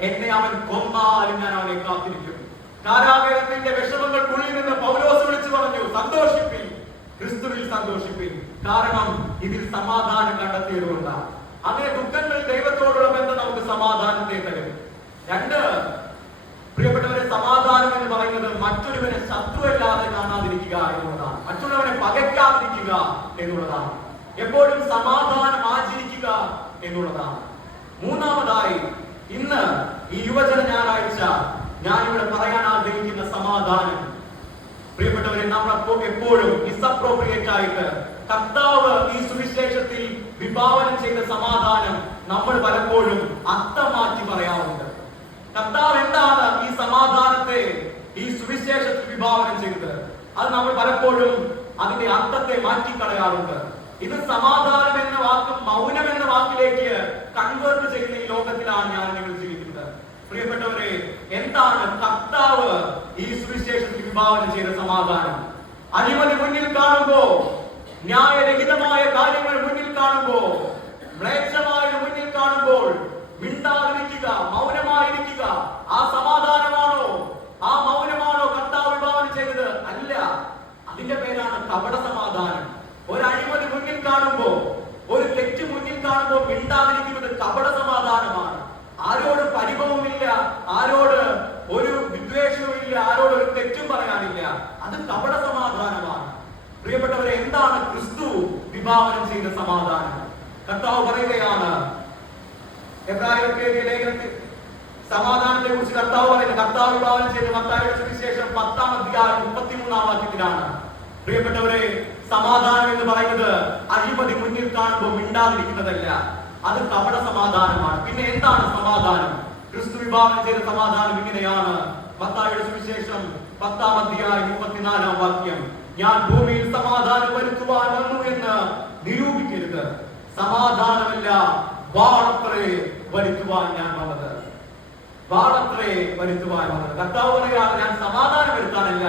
എന്നെ അവൻ കൊന്നാലും ഞാൻ അവനെ കാത്തിരിക്കും. കാരാഗ്രഹത്തിന്റെ വിഷമങ്ങൾക്കുള്ളിൽ നിന്ന് പൗലോസ് വിളിച്ചു പറഞ്ഞു, സന്തോഷിപ്പിൻ, ക്രിസ്തുവിൽ സന്തോഷിപ്പിൻ, കാരണം ഇതിൽ സമാധാനം കണ്ടെത്തിയതുകൊണ്ടാണ്. അങ്ങനെ ദുഃഖങ്ങൾ ദൈവത്തോടുള്ള ബന്ധം നമുക്ക് സമാധാനത്തെ തരും. രണ്ട്, പ്രിയപ്പെട്ടവരെ, സമാധാനം എന്ന് പറയുന്നത് മറ്റൊരുവനെ ശത്രുവല്ലാതെ കാണാതിരിക്കുക എന്നുള്ളതാണ്, മറ്റുള്ളവനെ പകയ്ക്കാതിരിക്കുക എന്നുള്ളതാണ്, എപ്പോഴും സമാധാനം ആചരിക്കുക എന്നുള്ളതാണ്. മൂന്നാമതായി, ഇന്ന് ഈ യുവജന ഞായറാഴ്ച ഞാനിവിടെ പറയാൻ ആഗ്രഹിക്കുന്ന സമാധാനം, പ്രിയപ്പെട്ടവരെ, നമ്മൾ എപ്പോഴും ഡിസപ്രോപ്രിയേറ്റ് ആയിട്ട് കർത്താവ് ഈ സുവിശേഷത്തിൽ വിഭാവനം ചെയ്ത സമാധാനം നമ്മൾ പലപ്പോഴും അർത്ഥം മാറ്റി പറയാറുണ്ട്. കർത്താവ് എന്താണ് ഈ സമാധാനത്തെ ഈ സുവിശേഷത്തിൽ വിഭാവനം ചെയ്തത്? അത് നമ്മൾ പലപ്പോഴും അതിന്റെ അർത്ഥത്തെ മാറ്റിക്കളയാറുണ്ട്. ഇത് സമാധാനം എന്ന വാക്കും മൗനം എന്ന വാക്കിലേക്ക് കൺവേർട്ട് ചെയ്യുന്ന ഈ ലോകത്തിലാണ് ഞാൻ നിങ്ങൾ ജീവിക്കുന്നത്. പ്രിയപ്പെട്ടവരെ, എന്താണ് കർത്താവ് ഈ സുവിശേഷത്തിൽ വിഭാവനം ചെയ്ത സമാധാനം? അഴിമതി മുന്നിൽ കാണുമ്പോ, ന്യായരഹിതമായ കാര്യങ്ങൾ മുന്നിൽ കാണുമ്പോ, മ്ലേച്ഛമായത് മുന്നിൽ കാണുമ്പോൾ മിണ്ടാതിരിക്കുക, മൗനമായിരിക്കുക, ആ സമാധാനമാണോ, ആ മൗനമാണോ കർത്താവ് വിഭാവനം ചെയ്തത്? അല്ല, അതിന്റെ പേരാണ് കപട സമാധാനം. ഒരു അഴിമതി മുന്നിൽ കാണുമ്പോ, ഒരു തെറ്റ് മുന്നിൽ കാണുമ്പോൾ മിണ്ടാതിരിക്കുന്നത് കപട സമാധാനമാണ്. ആരോട് പരിഭവമില്ല, ആരോട് ഒരു വിദ്വേഷവും ഇല്ല, ആരോട് ഒരു തെറ്റും പറയാനില്ല, അത് കപട സമാധാനമാണ്. പ്രിയപ്പെട്ടവരെ, എന്താണ് ക്രിസ്തു വിഭാവനം ചെയ്ത സമാധാനം? കർത്താവ് പറയുകയാണ്, എബ്രായർക്ക് എഴുതിയ ലേഖനത്തിൽ സമാധാനത്തെ കുറിച്ച് കർത്താവ് പറയുന്നത്, കർത്താവ് വിഭാവനം ചെയ്ത മത്തായിയുടെ സുവിശേഷം 10-ാം അധ്യായം 33-ാം വാക്യത്തിലാണ്. പ്രിയപ്പെട്ടവരെ, സമാധാനം എന്ന് പറയുന്നത് അഴിമതി മുന്നിൽ കാണുമ്പോൾ മിണ്ടാതിരിക്കുന്നതല്ല, അത് കപട സമാധാനമാണ്. പിന്നെ എന്താണ് സമാധാനം? ക്രിസ്തു വിഭാവനം ചെയ്ത സമാധാനം ഇങ്ങനെയാണ്. മത്തായിയുടെ സുവിശേഷം 10-ാം അധ്യായം 34-ാം വാക്യം, ഞാൻ ഭൂമിയിൽ സമാധാനം വരുത്തുവാൻ വന്നു എന്ന് നിരൂപിക്കരുത്, സമാധാനമല്ല വാളത്രേ വരുത്തുവാൻ ഞാൻ വന്നത്, വാളത്രേ വരുത്തുവാൻ വന്നത്. കർത്താവ് പറയുകയാണ്, ഞാൻ സമാധാനം വരുത്താനല്ല,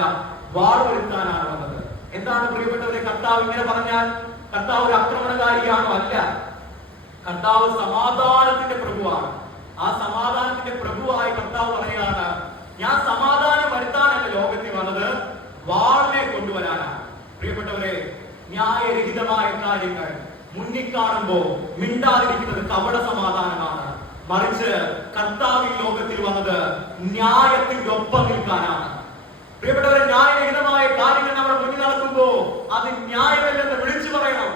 വാൾ വരുത്താനാണ് വന്നത്. എന്താണ് പ്രിയപ്പെട്ടവരെ കർത്താവ് ഇങ്ങനെ പറഞ്ഞാൽ? കർത്താവ് ഒരു ആക്രമണകാരിയാണോ? അല്ല, കർത്താവ് സമാധാനത്തിന്റെ പ്രഭുവാണ്. ആ സമാധാനത്തിന്റെ പ്രഭുവായി കർത്താവ് പറയുകയാണ്, ഞാൻ സമാധാനം വരുത്താനല്ല ലോകത്തിൽ വന്നത്, വാളിനെ കൊണ്ടുവരാനാണ്. പ്രിയപ്പെട്ടവരെ, ന്യായരഹിതമായ കാര്യങ്ങൾ മുന്നിൽ കാണുമ്പോ മിണ്ടാതിരിക്കുന്നത് കപട സമാധാനമാണ്. മറിച്ച് കർത്താവ് ഈ ലോകത്തിൽ വന്നത് ന്യായത്തിന്റെ ഒപ്പം നിൽക്കാനാണ്. പ്രിയപ്പെട്ടവരെ, ന്യായരഹിതമായ കാര്യങ്ങൾ നമ്മുടെ മുന്നിൽ നടക്കുമ്പോ അത് ന്യായമല്ലെന്ന് വിളിച്ചു പറയണം.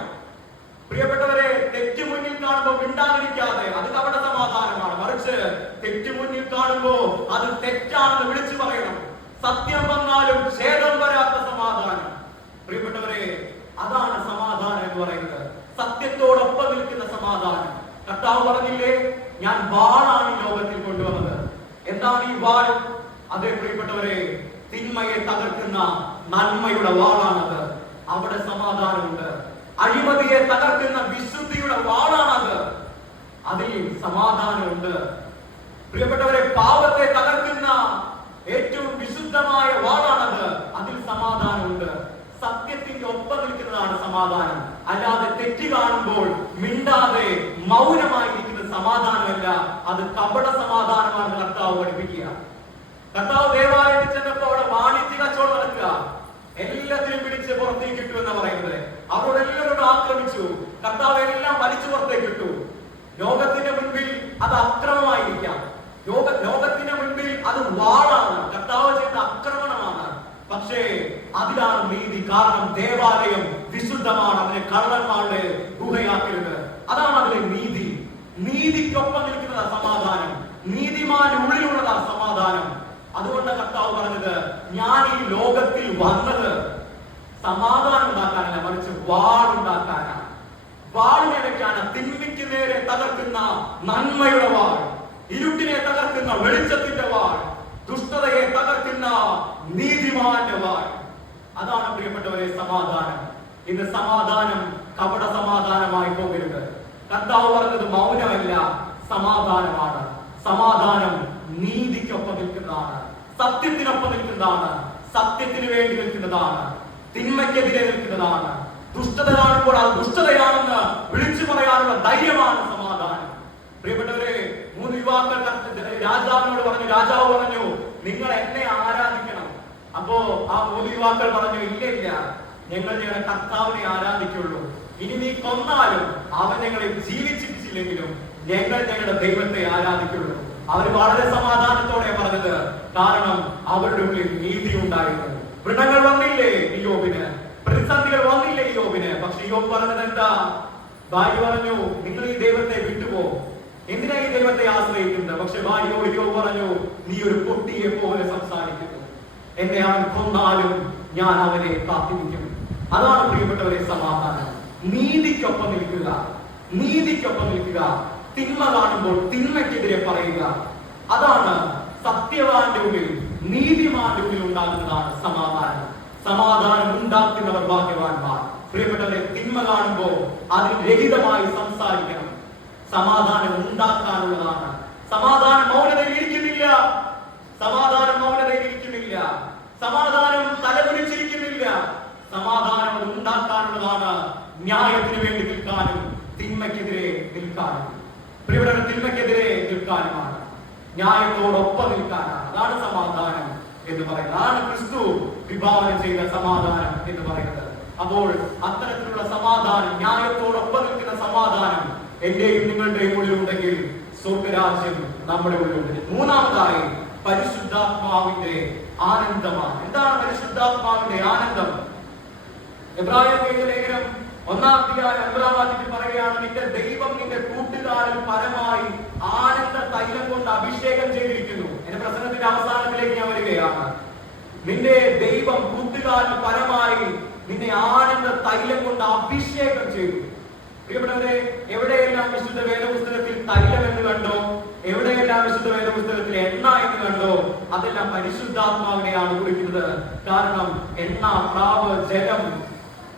പ്രിയപ്പെട്ടവരെ, തെറ്റ് മുന്നിൽ കാണുമ്പോൾ മിണ്ടാതിരിക്കാതെ, അത് കപട സമാധാനമാണ്. മറിച്ച് തെറ്റ് മുന്നിൽ കാണുമ്പോ അത് തെറ്റാണെന്ന് വിളിച്ചു പറയണം. സത്യം വന്നാലും ഛേദം വരാത്ത സമാധാനം. പ്രിയപ്പെട്ടവരെ, അതാണ് സമാധാനം എന്ന് പറയുന്നത്, സത്യത്തോടൊപ്പം നിൽക്കുന്ന സമാധാനം. കർത്താവ് പറഞ്ഞില്ലേ, ഞാൻ വാളാണ് ഈ ലോകത്തിൽ കൊണ്ടുവന്നത്. എന്താണ് ഈ വാൾ? അതേ പ്രിയപ്പെട്ടവരെ, തിന്മയെ തകർക്കുന്ന നന്മയുടെ വാളാണത്. അവിടെ സമാധാനമുണ്ട്. അഴിമതിയെ തകർക്കുന്ന വിശുദ്ധിയുടെ വാളാണത്. അതിൽ സമാധാനമുണ്ട്. പ്രിയപ്പെട്ടവരെ, പാപത്തെ തകർക്കുന്ന ഏറ്റവും വിശുദ്ധമായ വാളാണത്. അതിൽ സമാധാനമുണ്ട്. സത്യത്തിന്റെ ഒപ്പം നിൽക്കുന്നതാണ് സമാധാനം. അല്ലാതെ തെറ്റ് കാണുമ്പോൾ മിണ്ടാതെ മൗനമായിരിക്കുന്ന സമാധാനമല്ല, അത് കപട സമാധാനമാണ് കർത്താവ് പഠിപ്പിക്കുക. കർത്താവ് ദേവാലയത്തിൽ ചെന്നപ്പോൾ അവിടെ വാണിജ്യ കച്ചവടം നടക്കുക. എല്ലാത്തിനും പിടിച്ച് പുറത്തേക്ക് ഇട്ടു എന്ന് പറയുന്നത്. അവരോടെല്ലാവരോടും ആക്രമിച്ചു. കർത്താവ് എല്ലാം വലിച്ചു പുറത്തേക്ക് ഇട്ടു. ലോകത്തിന്റെ മുൻപിൽ അത് അക്രമമായിരിക്കാം, ലോകത്തിന്റെ മുൻപിൽ അത് വാളാണ്, കർത്താവ് ചെയ്ത ആക്രമണമാണ്. പക്ഷേ അതിലാണ് നീതി. കാരണം ദേവാലയം വിശുദ്ധമാണ്, അതിനെ കള്ളന്മാരുടെ ഗുഹയാക്കരുത്. അതാണ് അതിലെ നീതി. നീതിക്കൊപ്പം നിൽക്കുന്നതാ സമാധാനം. നീതിമാന്റെ ഉള്ളിലുള്ളതാ സമാധാനം. അതുകൊണ്ട് കർത്താവ് പറഞ്ഞത്, ഞാൻ ഈ ലോകത്തിൽ വന്നത് സമാധാനം ഉണ്ടാക്കാനല്ല, മറിച്ച് വാളുണ്ടാക്കാനാണ്. വാളിനെ വെക്കാണ്. തിന്മയ്ക്ക് നേരെ തകർക്കുന്ന നന്മയുടെ വാൾ, ഇരുട്ടിനെ തകർക്കുന്ന വെളിച്ചത്തിന്റെ വാൾ, ദുഷ്ടതയെ തകർക്കുന്ന നീതിമാന്റെ വാൾ. അതാണ് പ്രിയപ്പെട്ടവരെ സമാധാനം. ഇന്ന് സമാധാനം കപട സമാധാനമായി പോകരുത്. കർത്താവ് പറഞ്ഞത് മൗനമല്ല, സമാധാനമാണ്. സമാധാനം നീതിക്കൊപ്പം നിൽക്കുന്നതാണ്, സത്യത്തിനൊപ്പം നിൽക്കുന്നതാണ്, സത്യത്തിന് വേണ്ടി നിൽക്കുന്നതാണ്, തിന്മയ്ക്കെതിരെ നിൽക്കുന്നതാണ്. ദുഷ്ടത കാണുമ്പോൾ അത് ദുഷ്ടതയാണെന്ന് വിളിച്ചു പറയാനുള്ള ധൈര്യമാണ് സമാധാനം. പ്രിയപ്പെട്ടവരെ, 3 യുവാക്കൾ രാജാവിനോട് പറഞ്ഞു. രാജാവ് പറഞ്ഞു, നിങ്ങൾ എന്നെ ആരാധിക്കണം. അപ്പോ ആ 3 യുവാക്കൾ പറഞ്ഞു, ഇല്ല, ഞങ്ങൾ ഞങ്ങളുടെ കർത്താവിനെ ആരാധിക്കുള്ളൂ. ഇനി നീ കൊന്നാലും അവൻ ഞങ്ങളെ ജീവിച്ചിട്ടില്ലെങ്കിലും ഞങ്ങൾ ഞങ്ങളുടെ ദൈവത്തെ ആരാധിക്കുള്ളൂ. അവർ വളരെ സമാധാനത്തോടെ പറഞ്ഞത്, കാരണം അവരുടെ ഉള്ളിൽ നീതി ഉണ്ടായിരുന്നു. വ്രണങ്ങൾ വന്നില്ലേ യോബിന്, പ്രതിസന്ധികൾ വന്നില്ലേ യോബിന്. പക്ഷെ യോബ് പറഞ്ഞത് എന്താ? ഭാര്യ പറഞ്ഞു, നിങ്ങൾ ഈ ദൈവത്തെ വിട്ടുപോ, എന്തിനാ ഈ ദൈവത്തെ ആശ്രയിക്കുന്നത്? പക്ഷെ ഭാര്യയോട് യോബ് പറഞ്ഞു, നീ ഒരു പൊട്ടിയെ പോലെ സംസാരിക്കുന്നു, എന്നെ അവൻ കൊന്നാലും ഞാൻ അവനെ കാത്തിരിക്കും. അതാണ് പ്രിയപ്പെട്ടവരെ സമാധാനം. നീതിക്കൊപ്പം നിൽക്കുക, നീതിക്കൊപ്പം നിൽക്കുക. തിന്മ കാണുമ്പോൾ തിന്മയ്ക്കെതിരെ പറയുക. അതാണ് സത്യവാന്റെ ഉള്ളിൽ, നീതിമാന്റെ ഉള്ളിൽ ഉണ്ടാകുന്നതാണ് സമാധാനം. സമാധാനം ഉണ്ടാക്കുന്നവർ ഭാഗ്യവാന്മാർ. പ്രിയപ്പെട്ടവരെ, തിന്മ കാണുമ്പോൾ അതിൽ രഹിതമായി സംസാരിക്കണം. സമാധാനം ഉണ്ടാക്കാനുള്ളതാണ്. സമാധാനം മൗനതയിൽ ഇരിക്കുന്നില്ല, സമാധാനം മൗനതയിൽ ഇരിക്കുന്നില്ല, സമാധാനം തലകുനിച്ചിരിക്കുന്നില്ല. സമാധാനം അത് ഉണ്ടാക്കാനുള്ളതാണ്. ന്യായത്തിന് വേണ്ടി നിൽക്കാനും തിന്മയ്ക്കെതിരെ നിൽക്കാനും. പ്രിയപ്പെട്ടവരെ, തിന്മയ്ക്കെതിരെ നിൽക്കാനുമാണ്, ന്യായത്തോടൊപ്പം നിൽക്കാനാണ്. അതാണ് സമാധാനം എന്ന് പറയുന്നത്. അതാണ് ക്രിസ്തു വിഭാവനം ചെയ്ത സമാധാനം എന്ന് പറയുന്നത്. അപ്പോൾ അത്തരത്തിലുള്ള സമാധാനം, ന്യായത്തോടൊപ്പം നിൽക്കുന്ന സമാധാനം എന്റെയും നിങ്ങളുടെയും ഉള്ളിലുണ്ടെങ്കിൽ സ്വർഗരാജ്യം നമ്മുടെ ഉള്ളിലുണ്ട്. മൂന്നാമതായി പരിശുദ്ധാത്മാവിന്റെ ആനന്ദമാണ്. എന്താണ് പരിശുദ്ധാത്മാവിന്റെ ആനന്ദം? എബ്രായർ ലേഖനം 1-ാം അധ്യായം 9-ാം വാക്യത്തിൽ പറയുകയാണ്, നിന്റെ ദൈവം നിന്റെ കൂട്ടുകാരിൽ പരമായി ആനന്ദ തൈലം കൊണ്ട് അഭിഷേകം ചെയ്തിരിക്കുന്നു. എന്റെ പ്രസംഗത്തിന്റെ അവസാനത്തിലേക്ക് ഞാൻ വരികയാണ്. നിന്റെ ദൈവം കൂട്ടുകാരിൽ പരമായി നിന്നെ ആനന്ദ തൈലം കൊണ്ട് അഭിഷേകം ചെയ്തു. പ്രിയപ്പെട്ടവരെ, എവിടെയെല്ലാം വിശുദ്ധ വേദപുസ്തകത്തിൽ തൈലം എന്ന് കണ്ടോ, എവിടെയെല്ലാം വിശുദ്ധ വേദപുസ്തകത്തിൽ എണ്ണ എന്ന് കണ്ടോ, അതെല്ലാം പരിശുദ്ധാത്മാവിനെയാണ് കുറിക്കുന്നത്. കാരണം എണ്ണ, പ്രാവ്, ജലം,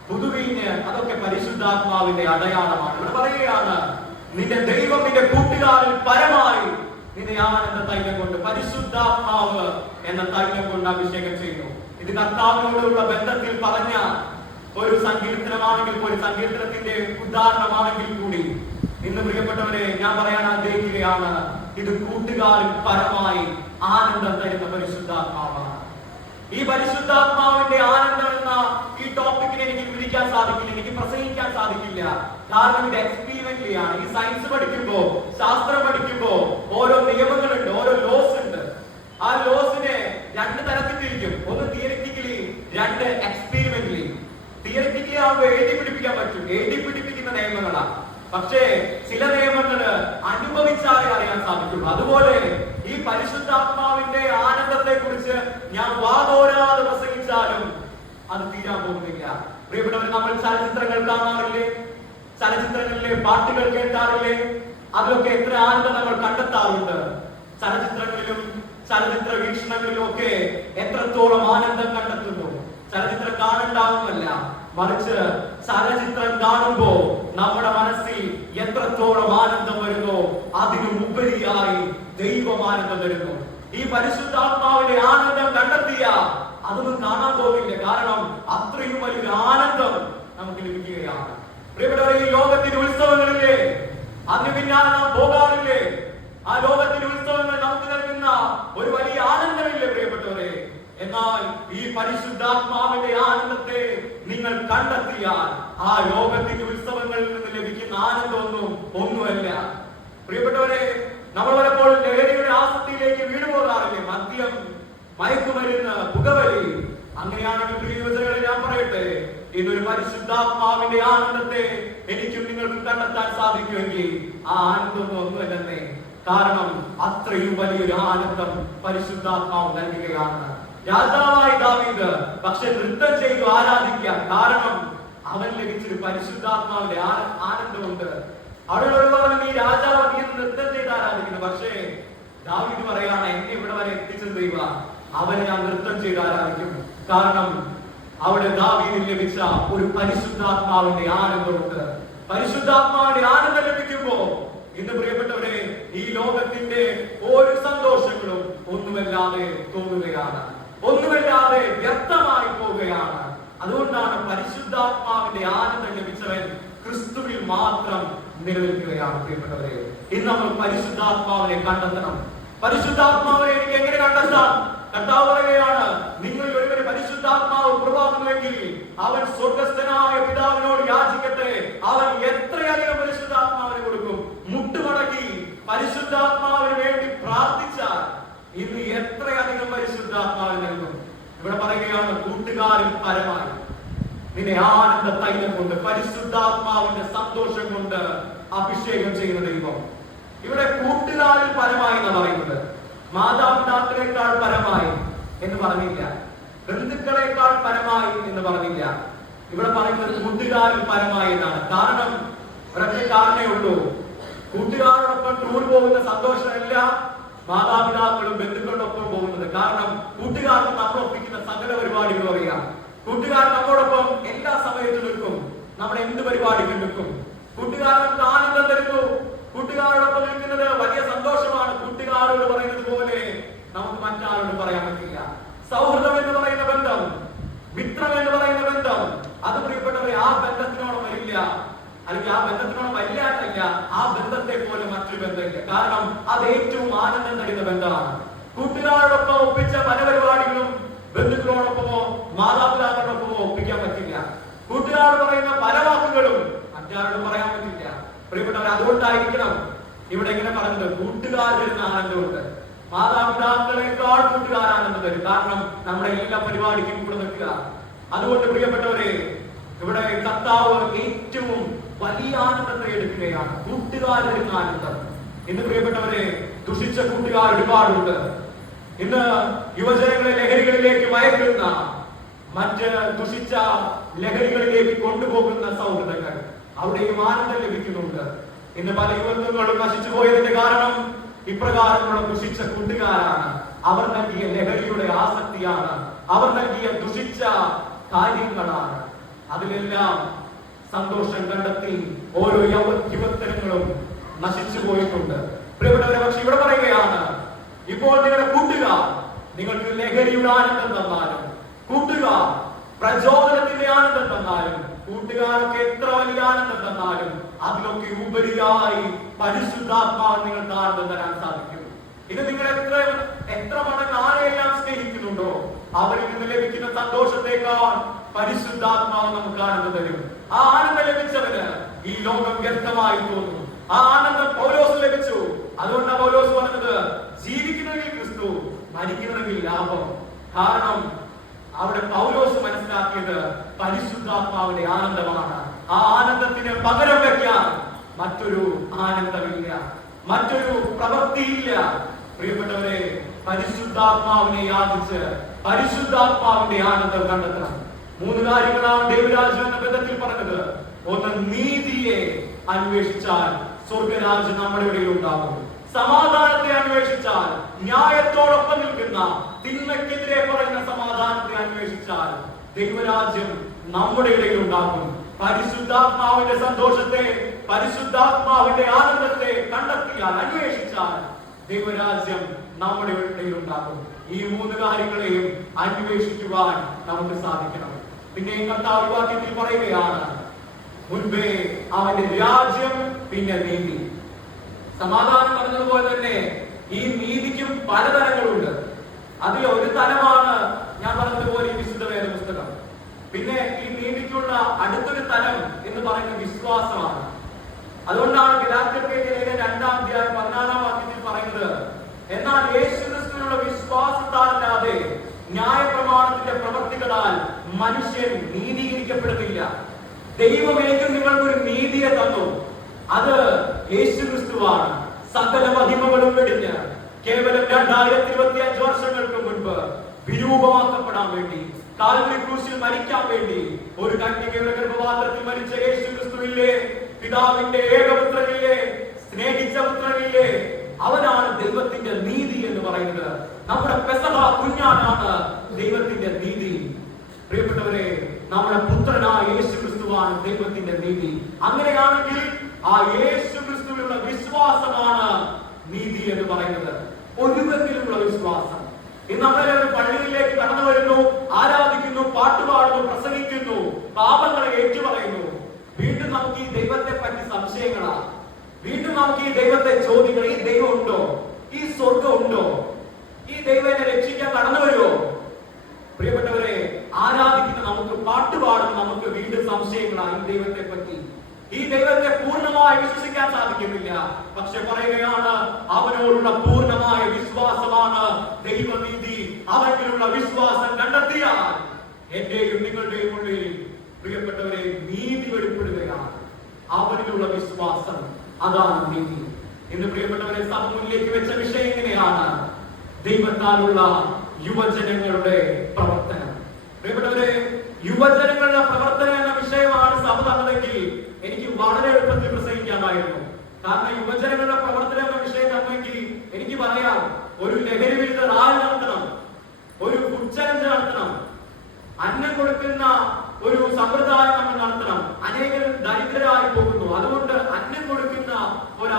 പുതുവീഞ്ഞ്, അതൊക്കെ പരിശുദ്ധാത്മാവിന്റെ അടയാളമാണ്. ഇവിടെ പറയുകയാണ്, നിന്റെ ദൈവം നിന്റെ കൂട്ടുകാരിൽ പരമായി നിന്നെ ആനന്ദ തൈലം കൊണ്ട്, പരിശുദ്ധാത്മാവ് എന്ന തൈലം കൊണ്ട് അഭിഷേകം ചെയ്യുന്നു. ഇത് കർത്താവിനോടുള്ള ബന്ധത്തിൽ പറഞ്ഞ ഒരു സങ്കീർത്തനമാണെങ്കിൽ, ഒരു സങ്കീർത്തനത്തിന്റെ ഉദാഹരണമാണെങ്കിൽ കൂടി ഇന്ന് പ്രിയപ്പെട്ടവരെ ഞാൻ പറയാൻ ആഗ്രഹിക്കുകയാണ്, ഇത് കൂട്ടുകാരിൽ പരമായി ആനന്ദം തരുന്ന പരിശുദ്ധാത്മാവാണ്. ഈ പരിശുദ്ധാത്മാവിന്റെ ആനന്ദം എന്ന ഈ ടോപ്പിക്കിനെ എനിക്ക് വിവരിക്കാൻ സാധിക്കില്ല, എനിക്ക് പ്രസംഗിക്കാൻ സാധിക്കില്ല. കാരണം ഇത് എക്സ്പീരിമെന്റലി ആണ്. ഈ സയൻസ് പഠിക്കുമ്പോ, ശാസ്ത്രം പഠിക്കുമ്പോ ഓരോ നിയമങ്ങളുണ്ട്, ഓരോ ലോസ് ഉണ്ട്. ആ ലോസിനെ 2 തരത്തിൽ തിരിക്കും. ഒന്ന് തിയറിറ്റിക്കലി, 2 എക്സ്പീരിമെന്റലി. തിയറിറ്റിക്കലി ആവുമ്പോൾ എഴുതി പിടിപ്പിക്കാൻ പറ്റും, എഴുതി പിടിപ്പിക്കുന്ന നിയമങ്ങളാണ്. പക്ഷേ ചില നിയമങ്ങള് അനുഭവിച്ചാലേ അറിയാൻ സാധിക്കുള്ളൂ. അതുപോലെ ഈ പരിശുദ്ധാത്മാവിന്റെ ആനന്ദത്തെ കുറിച്ച് ഞാൻ വാതോരാതെ പ്രസംഗിച്ചാലും അത് തീരാൻ പോകുന്നില്ല. പ്രിയപ്പെട്ടവർ, നമ്മൾ ചലച്ചിത്രങ്ങൾ കാണാറില്ലേ? ചലച്ചിത്രങ്ങളിലെ പാട്ടുകൾ കേൾക്കാറില്ലേ? അതിലൊക്കെ എത്ര ആനന്ദം നമ്മൾ കണ്ടെത്താറുണ്ട്. ചലച്ചിത്രങ്ങളിലും ചലച്ചിത്ര വീക്ഷണങ്ങളിലും ഒക്കെ എത്രത്തോളം ആനന്ദം കണ്ടെത്തുന്നു. ചലച്ചിത്രം കാണണ്ടാവുന്നല്ല, മറിച്ച് ചലച്ചിത്രം കാണുമ്പോ നമ്മുടെ മനസ്സിൽ എത്രത്തോളം ആനന്ദം വരുന്നോ അതിനു ഉപരിയായി ദൈവം ആനന്ദം തരുന്നു. ഈ പരിശുദ്ധാത്മാവിന്റെ ആനന്ദം കണ്ടെത്തിയ അതൊന്നും കാണാൻ തോന്നില്ല. കാരണം അത്രയും വലിയൊരു ആനന്ദം നമുക്ക് ലഭിക്കുകയാണ്. പ്രിയപ്പെട്ടവരെ, ഈ ലോകത്തിന്റെ ഉത്സവങ്ങളില്ലേ, അതിന് പിന്നാലെ നാം പോകാറില്ലേ? ആ ലോകത്തിന്റെ ഉത്സവങ്ങൾ നമുക്ക് നൽകുന്ന ഒരു വലിയ ആനന്ദമില്ലേ പ്രിയപ്പെട്ടവരെ? എന്നാൽ ഈ പരിശുദ്ധാത്മാവിന്റെ ആനന്ദത്തെ നിങ്ങൾ കണ്ടെത്തിയാൽ ആ ലോകത്തിന്റെ ഉത്സവങ്ങളിൽ നിന്ന് ലഭിക്കുന്ന ആനന്ദമൊന്നും ഒന്നുമല്ല. പ്രിയപ്പെട്ടവരെ, നമ്മൾ പലപ്പോഴും ലഹരിയുടെ ആസക്തിയിലേക്ക് വീണുപോകാറില്ലേ? മദ്യം, മയക്കുമരുന്ന്, പുകവലി. അങ്ങനെയാണെങ്കിൽ പ്രിയവചനങ്ങളെ ഞാൻ പറയട്ടെ, ഇതൊരു പരിശുദ്ധാത്മാവിന്റെ ആനന്ദത്തെ എനിക്കും നിങ്ങൾക്കും കണ്ടെത്താൻ സാധിക്കുമെങ്കിൽ ആ ആനന്ദമൊന്നും ഒന്നുമല്ലെന്നേ. കാരണം അത്രയും വലിയൊരു ആനന്ദം പരിശുദ്ധാത്മാവ് നൽകുകയാണ്. രാജാവായ ദാവീദ് പക്ഷെ നൃത്തം ചെയ്തു ആരാധിക്കാൻ കാരണം അവൻ ലഭിച്ചൊരു പരിശുദ്ധാത്മാവിന്റെ ആനന്ദമുണ്ട്. അവിടെയുള്ളവർ പറഞ്ഞു, ഈ രാജാവ് നീ നൃത്തം ചെയ്ത് ആരാധിക്കുന്നു. പക്ഷേ ദാവീദ് പറയാണ്, എന്നെ ഇവിടെ വരെ എത്തിച്ചത് ദൈവ, അവനെ ഞാൻ നൃത്തം ചെയ്ത് ആരാധിക്കും. കാരണം അവിടെ ദാവീദിന് ലഭിച്ച ഒരു പരിശുദ്ധാത്മാവിന്റെ ആനന്ദമുണ്ട്. പരിശുദ്ധാത്മാവിന്റെ ആനന്ദം ലഭിക്കുമ്പോ ഇന്ന് പ്രിയപ്പെട്ടവരെ, ഈ ലോകത്തിന്റെ ഒരു സന്തോഷങ്ങളും ഒന്നുമല്ലാതെ തോന്നുകയാണ്, ഒന്നുമല്ലാതെ വ്യക്തമായി പോവുകയാണ്. അതുകൊണ്ടാണ് പരിശുദ്ധാത്മാവിന്റെ ആനന്ദം ലഭിച്ചവൻ ക്രിസ്തുവിൽ മാത്രം നിലനിൽക്കുകയാണ്. പ്രിയപ്പെട്ടവരെ, ഇന്ന് നമ്മൾ പരിശുദ്ധാത്മാവിനെ കണ്ടെത്തണം. പരിശുദ്ധാത്മാവിനെ എനിക്ക് എങ്ങനെ കണ്ടെത്താം? കർത്താവ് പറയുകയാണ്, നിങ്ങൾ ഒരുവന് പരിശുദ്ധാത്മാവ് കുറവാകുന്നുവെങ്കിൽ അവൻ സ്വർഗ്ഗസ്ഥനായ പിതാവിനോട് യാചിക്കട്ടെ, അവൻ എത്രയധികം പരിശുദ്ധാത്മാവിനെ കൊടുക്കും. മുട്ടുമടക്കി പരിശുദ്ധാത്മാവിന് വേണ്ടി പ്രാർത്ഥിച്ചാൽ ഇന്ന് എത്രയധികം പരിശുദ്ധാത്മാവിനെ നൽകും. ഇവിടെ പറയുകയാണ്, കൂട്ടുകാരിൽ പരമായി നിന്നെ ആനന്ദ തൈലം കൊണ്ട്, പരിശുദ്ധാത്മാവിന്റെ സന്തോഷം കൊണ്ട് അഭിഷേകം ചെയ്യുന്ന ദൈവം. ഇവിടെ കൂട്ടുകാരിൽ പരമായി എന്ന് പറയുന്നത് മാതാപിതാക്കളെക്കാൾ പരമായി എന്ന് പറഞ്ഞില്ല, ബന്ധുക്കളെക്കാൾ പരമായി എന്ന് പറഞ്ഞില്ല. ഇവിടെ പറയുന്നത് കൂട്ടുകാരിൽ പരമായി എന്നാണ്. കാരണം ഒരൊറ്റ കാരണേ ഉള്ളൂ. കൂട്ടുകാരോടൊപ്പം ടൂർ പോകുന്ന സന്തോഷമല്ല മാതാപിതാക്കളും ബന്ധുക്കളോടൊപ്പം പോകുന്നത്. കാരണം കൂട്ടുകാർക്ക് നമ്മൾ ഒപ്പിക്കുന്ന സകല പരിപാടികളും അറിയാം. കൂട്ടുകാർ നമ്മോടൊപ്പം എല്ലാ സമയത്തും നിൽക്കും, നമ്മൾ എന്ത് പരിപാടിക്കും നിൽക്കും. കൂട്ടുകാർക്ക് ആനന്ദം തരുന്നു. കൂട്ടുകാരോടൊപ്പം നിൽക്കുന്നത് വലിയ സന്തോഷമാണ്. കൂട്ടുകാരോട് പറയുന്നത് പോലെ നമുക്ക് മറ്റാരോട് പറയാൻ പറ്റില്ല. സൗഹൃദം എന്ന് പറയുന്ന ബന്ധം, മിത്രം എന്ന് പറയുന്ന ബന്ധം, അത് പ്രിയപ്പെട്ടവരെ ആ ബന്ധത്തിനോട് വരില്ല. അല്ലെങ്കിൽ ആ ബന്ധത്തിനോട് വരില്ല, ആ ബന്ധത്തെ പോലെ മറ്റൊരു ബന്ധമില്ല. കാരണം അത് ഏറ്റവും ആനന്ദം തരുന്ന ബന്ധമാണ്. കൂട്ടുകാരോടൊപ്പം ഒപ്പിച്ച പല പരിപാടികളും ബന്ധുക്കളോടൊപ്പമോ മാതാപിതാക്കളോടൊപ്പമോ ഒപ്പിക്കാൻ പറ്റില്ല. കൂട്ടുകാരോട് പറയുന്ന പല വാക്കുകളും മറ്റാരോടും പറയാൻ പറ്റില്ല. പ്രിയപ്പെട്ടവർ, അതുകൊണ്ടായിരിക്കണം ഇവിടെ ഇങ്ങനെ പറഞ്ഞത്, കൂട്ടുകാർ തരുന്ന ആനന്ദമുണ്ട്. മാതാപിതാക്കളെക്കാൾ കൂട്ടുകാർ ആനന്ദം തരും. കാരണം നമ്മുടെ എല്ലാ പരിപാടിക്കും കൂടെ നിൽക്കുക. അതുകൊണ്ട് പ്രിയപ്പെട്ടവരെ, ഇവിടെ കർത്താവ് ഏറ്റവും വലിയ ആനന്ദത്തെ എടുക്കുകയാണ്, കൂട്ടുകാർ തരുന്ന ആനന്ദം. ഇന്ന് പ്രിയപ്പെട്ടവരെ, ദുഷിച്ച കൂട്ടുകാർ ഒരുപാടുണ്ട്. ഇന്ന് യുവജനങ്ങളെ ലഹരികളിലേക്ക് മയക്കുന്ന, മറ്റ് ദുഷിച്ച ലഹരികളിലേക്ക് കൊണ്ടുപോകുന്ന സൗഹൃദങ്ങൾ, അവിടെയും ആനന്ദം ലഭിക്കുന്നുണ്ട്. ഇന്ന് പല യുവത്വങ്ങളും നശിച്ചു പോയതിന്റെ കാരണം ഇപ്രകാരമുള്ള ദുഷിച്ച കൂട്ടുകാരാണ്. അവർ നൽകിയ ലഹരിയുടെ ആസക്തിയാണ്, അവർ നൽകിയ ദുഷിച്ച കാര്യങ്ങളാണ്. അതിലെല്ലാം സന്തോഷം കണ്ടെത്തി ഓരോ യുവത്വങ്ങളും നശിച്ചു പോയിട്ടുണ്ട്. പ്രിയപ്പെട്ടവരെ, പക്ഷെ ഇവിടെ പറയുകയാണ്, ഇപ്പോൾ നിങ്ങളുടെ കൂട്ടുകാർ നിങ്ങൾക്ക് ലഹരിയുടെ ആനന്ദം തന്നാലും, കൂട്ടുകാർ പ്രചോദനത്തിന്റെ ആനന്ദം തന്നാലും, കൂട്ടുകാരൊക്കെ എത്ര വലിയ ആനന്ദം തന്നാലും അതിലൊക്കെ ഉപരിയായി പരിശുദ്ധാത്മാവ് നിങ്ങൾക്ക് ആനന്ദം തരാൻ സാധിക്കും. ഇത് നിങ്ങൾ എത്ര മടങ്ങ് ആരെയെല്ലാം സ്നേഹിക്കുന്നുണ്ടോ അവരിൽ നിന്ന് ലഭിക്കുന്ന സന്തോഷത്തെക്കാൾ പരിശുദ്ധാത്മാവ് നമുക്ക് ആനന്ദം തരും. ആ ആനന്ദം ലഭിച്ചവന് ഈ ലോകം വ്യക്തമായി തോന്നും. ആ ആനന്ദം പൗലോസ് ലഭിച്ചു. അതുകൊണ്ടാണ് പൗലോസ് പറഞ്ഞത്, ജീവിക്കണമെങ്കിൽ ക്രിസ്തു, മരിക്കണമെങ്കിൽ ലാഭം. കാരണം അവിടെ പൗലോസ് മനസ്സിലാക്കിയത് പരിശുദ്ധാത്മാവിന്റെ ആനന്ദമാണ്. ആ ആനന്ദത്തിന് പകരം വെക്കാൻ മറ്റൊരു ആനന്ദമില്ല, മറ്റൊരു പ്രവൃത്തിയില്ല. പ്രിയപ്പെട്ടവരെ, പരിശുദ്ധാത്മാവിനെ യാചിച്ച് പരിശുദ്ധാത്മാവിന്റെ ആനന്ദം കണ്ടെത്തണം. 3 കാര്യങ്ങളാണ് ദൈവരാജ്യം എന്ന ബന്ധത്തിൽ പറഞ്ഞത്. ഒന്ന്, നീതിയെ അന്വേഷിച്ചാൽ സ്വർഗരാജ്യം നമ്മുടെ ഇടയിൽ ഉണ്ടാകും. സമാധാനത്തെ അന്വേഷിച്ചാൽ, ന്യായത്തോടൊപ്പം നിൽക്കുന്ന, തിന്മയ്ക്കെതിരെ പറയുന്ന സമാധാനത്തെ അന്വേഷിച്ചാൽ ദൈവരാജ്യം നമ്മുടെ ഇടയിൽ ഉണ്ടാകും. പരിശുദ്ധാത്മാവിന്റെ സന്തോഷത്തെ പരിശുദ്ധാത്മാവിന്റെ ആനന്ദത്തെ കണ്ടെത്തിയാൽ, അന്വേഷിച്ചാൽ ദൈവരാജ്യം നമ്മുടെ ഇടയിൽ ഉണ്ടാകും. ഈ മൂന്ന് കാര്യങ്ങളെയും അന്വേഷിക്കുവാൻ നമുക്ക് സാധിക്കണം. പിന്നെ കർത്താവ് വാക്യത്തിൽ പറയുകയാണ്, മുൻപേ അവന്റെ രാജ്യം, പിന്നെ നീതി. സമാധാനം പറഞ്ഞതുപോലെ തന്നെ ഈ നീതിക്കും പലതരങ്ങളുണ്ട്. അതിൽ ഒരു തലമാണ് ഞാൻ പറഞ്ഞതുപോലെ ഈ വിശുദ്ധ വേദ പുസ്തകം. പിന്നെ ഈ നീതിക്കുള്ള അടുത്തൊരു തലം എന്ന് പറയുന്നത് വിശ്വാസമാണ്. അതുകൊണ്ടാണ് ഗലാത്യർക്ക് 2-ാം അധ്യായം 14-ാം വാക്യത്തിൽ പറയുന്നത്, എന്നാൽ യേശുക്രിസ്തുവിനുള്ള വിശ്വാസത്താലല്ലാതെ ന്യായപ്രമാണത്തിന്റെ പ്രവൃത്തികളാൽ മനുഷ്യൻ നീതീകരിക്കപ്പെടുന്നില്ല. ദൈവമേക്കും നിങ്ങൾക്കൊരു നീതിയെ തന്നു, അത് യേശുക്രിസ്തുവാണ്. സകല മഹിമകളും വെടിഞ്ഞ് കേവലം 2025 വർഷങ്ങൾക്ക് മുൻപ് വിരൂപമാക്കപ്പെടാൻ വേണ്ടി, കാൽവരി ക്രൂശിൽ മരിക്കാൻ വേണ്ടി, ഒരു കന്യകയുടെ ഗർഭപാത്രത്തിൽ മരിച്ച യേശുക്രിസ്തുവില്ലേ, പിതാവിന്റെ ഏകപുത്രനില്ലേ, സ്നേഹിച്ച പുത്രനില്ലേ, അവനാണ് ദൈവത്തിന്റെ നീതി എന്ന് പറയുന്നത്. നമ്മുടെ പെസഹ കുഞ്ഞാനാണ് ദൈവത്തിന്റെ നീതി. പ്രിയപ്പെട്ടവരെ, നമ്മുടെ പുത്രനായ യേശുക്രിസ്തുവാണ് ദൈവത്തിന്റെ നീതി. അങ്ങനെയാണെങ്കിൽ ആ യേശുക്രിസ്തുവിലുള്ള വിശ്വാസമാണ് നീതി എന്ന് പറയുന്നത്. ഒരു വിധത്തിലുള്ള വിശ്വാസം. ഇന്ന് നമ്മളൊരു പള്ളിയിലേക്ക് കടന്നു വരുന്നു, ആരാധിക്കുന്നു, പാട്ടുപാടുന്നു, പ്രസംഗിക്കുന്നു, പാപങ്ങളെ ഏറ്റുപറയുന്നു. വീണ്ടും നമുക്ക് ഈ ദൈവത്തെ പറ്റി സംശയങ്ങളാ. വീണ്ടും നമുക്ക് ഈ ദൈവത്തെ ചോദ്യങ്ങൾ, ഈ ദൈവം ഉണ്ടോ, ഈ സ്വർഗം ഉണ്ടോ, ഈ ദൈവം എന്നെ രക്ഷിക്കാൻ കടന്നു വരുമോ? പ്രിയപ്പെട്ടവരെ, ആരാധിക്കുന്ന നമുക്ക്, പാട്ടുപാടുന്ന നമുക്ക് വീണ്ടും സംശയങ്ങളാ ഈ ദൈവത്തെ പറ്റി. ഈ ദൈവത്തെ പൂർണ്ണമായി വിശ്വസിക്കാൻ സാധിക്കുന്നില്ല. പക്ഷെ പറയുകയാണ്, അവനോടുള്ള പൂർണ്ണമായ വിശ്വാസമാണ് ദൈവനീതി. അവനിലുള്ള വിശ്വാസം കണ്ടെത്തിയാൽ എന്റെയും നിങ്ങളുടെയും ഉള്ളിൽ, പ്രിയപ്പെട്ടവരെ, നീതി വെളിപ്പെടുകയാണ്. അവനിലുള്ള വിശ്വാസം, അതാണ് നീതി. ഇന്ന് പ്രിയപ്പെട്ടവരെ, സഭ മുന്നിലേക്ക് വെച്ച വിഷയം എങ്ങനെയാണ്? ദൈവത്താലുള്ള യുവജനങ്ങളുടെ പ്രവർത്തനം. പ്രിയപ്പെട്ടവരെ, യുവജനങ്ങളുടെ പ്രവർത്തനം എന്ന വിഷയമാണ് സഭ തന്നതെങ്കിൽ എനിക്ക് വളരെ എളുപ്പത്തിൽ പ്രസംഗിക്കാമായിരുന്നു. കാരണം യുവജനങ്ങളുടെ പ്രവർത്തനം എന്ന വിഷയം തന്നെങ്കിൽ എനിക്ക് പറയാം, ഒരു ലഹരി വിരുദ്ധ റാലി നടത്തണം, ഒരു ഫുഡ് ചലഞ്ച് നടത്തണം, അന്നം കൊടുക്കുന്ന ഒരു സമ്പ്രദായം നമ്മൾ നടത്തണം. അനേകർ ദരിദ്രരായി പോകുന്നു, അതുകൊണ്ട് അന്നം കൊടുക്കുന്ന ഒരു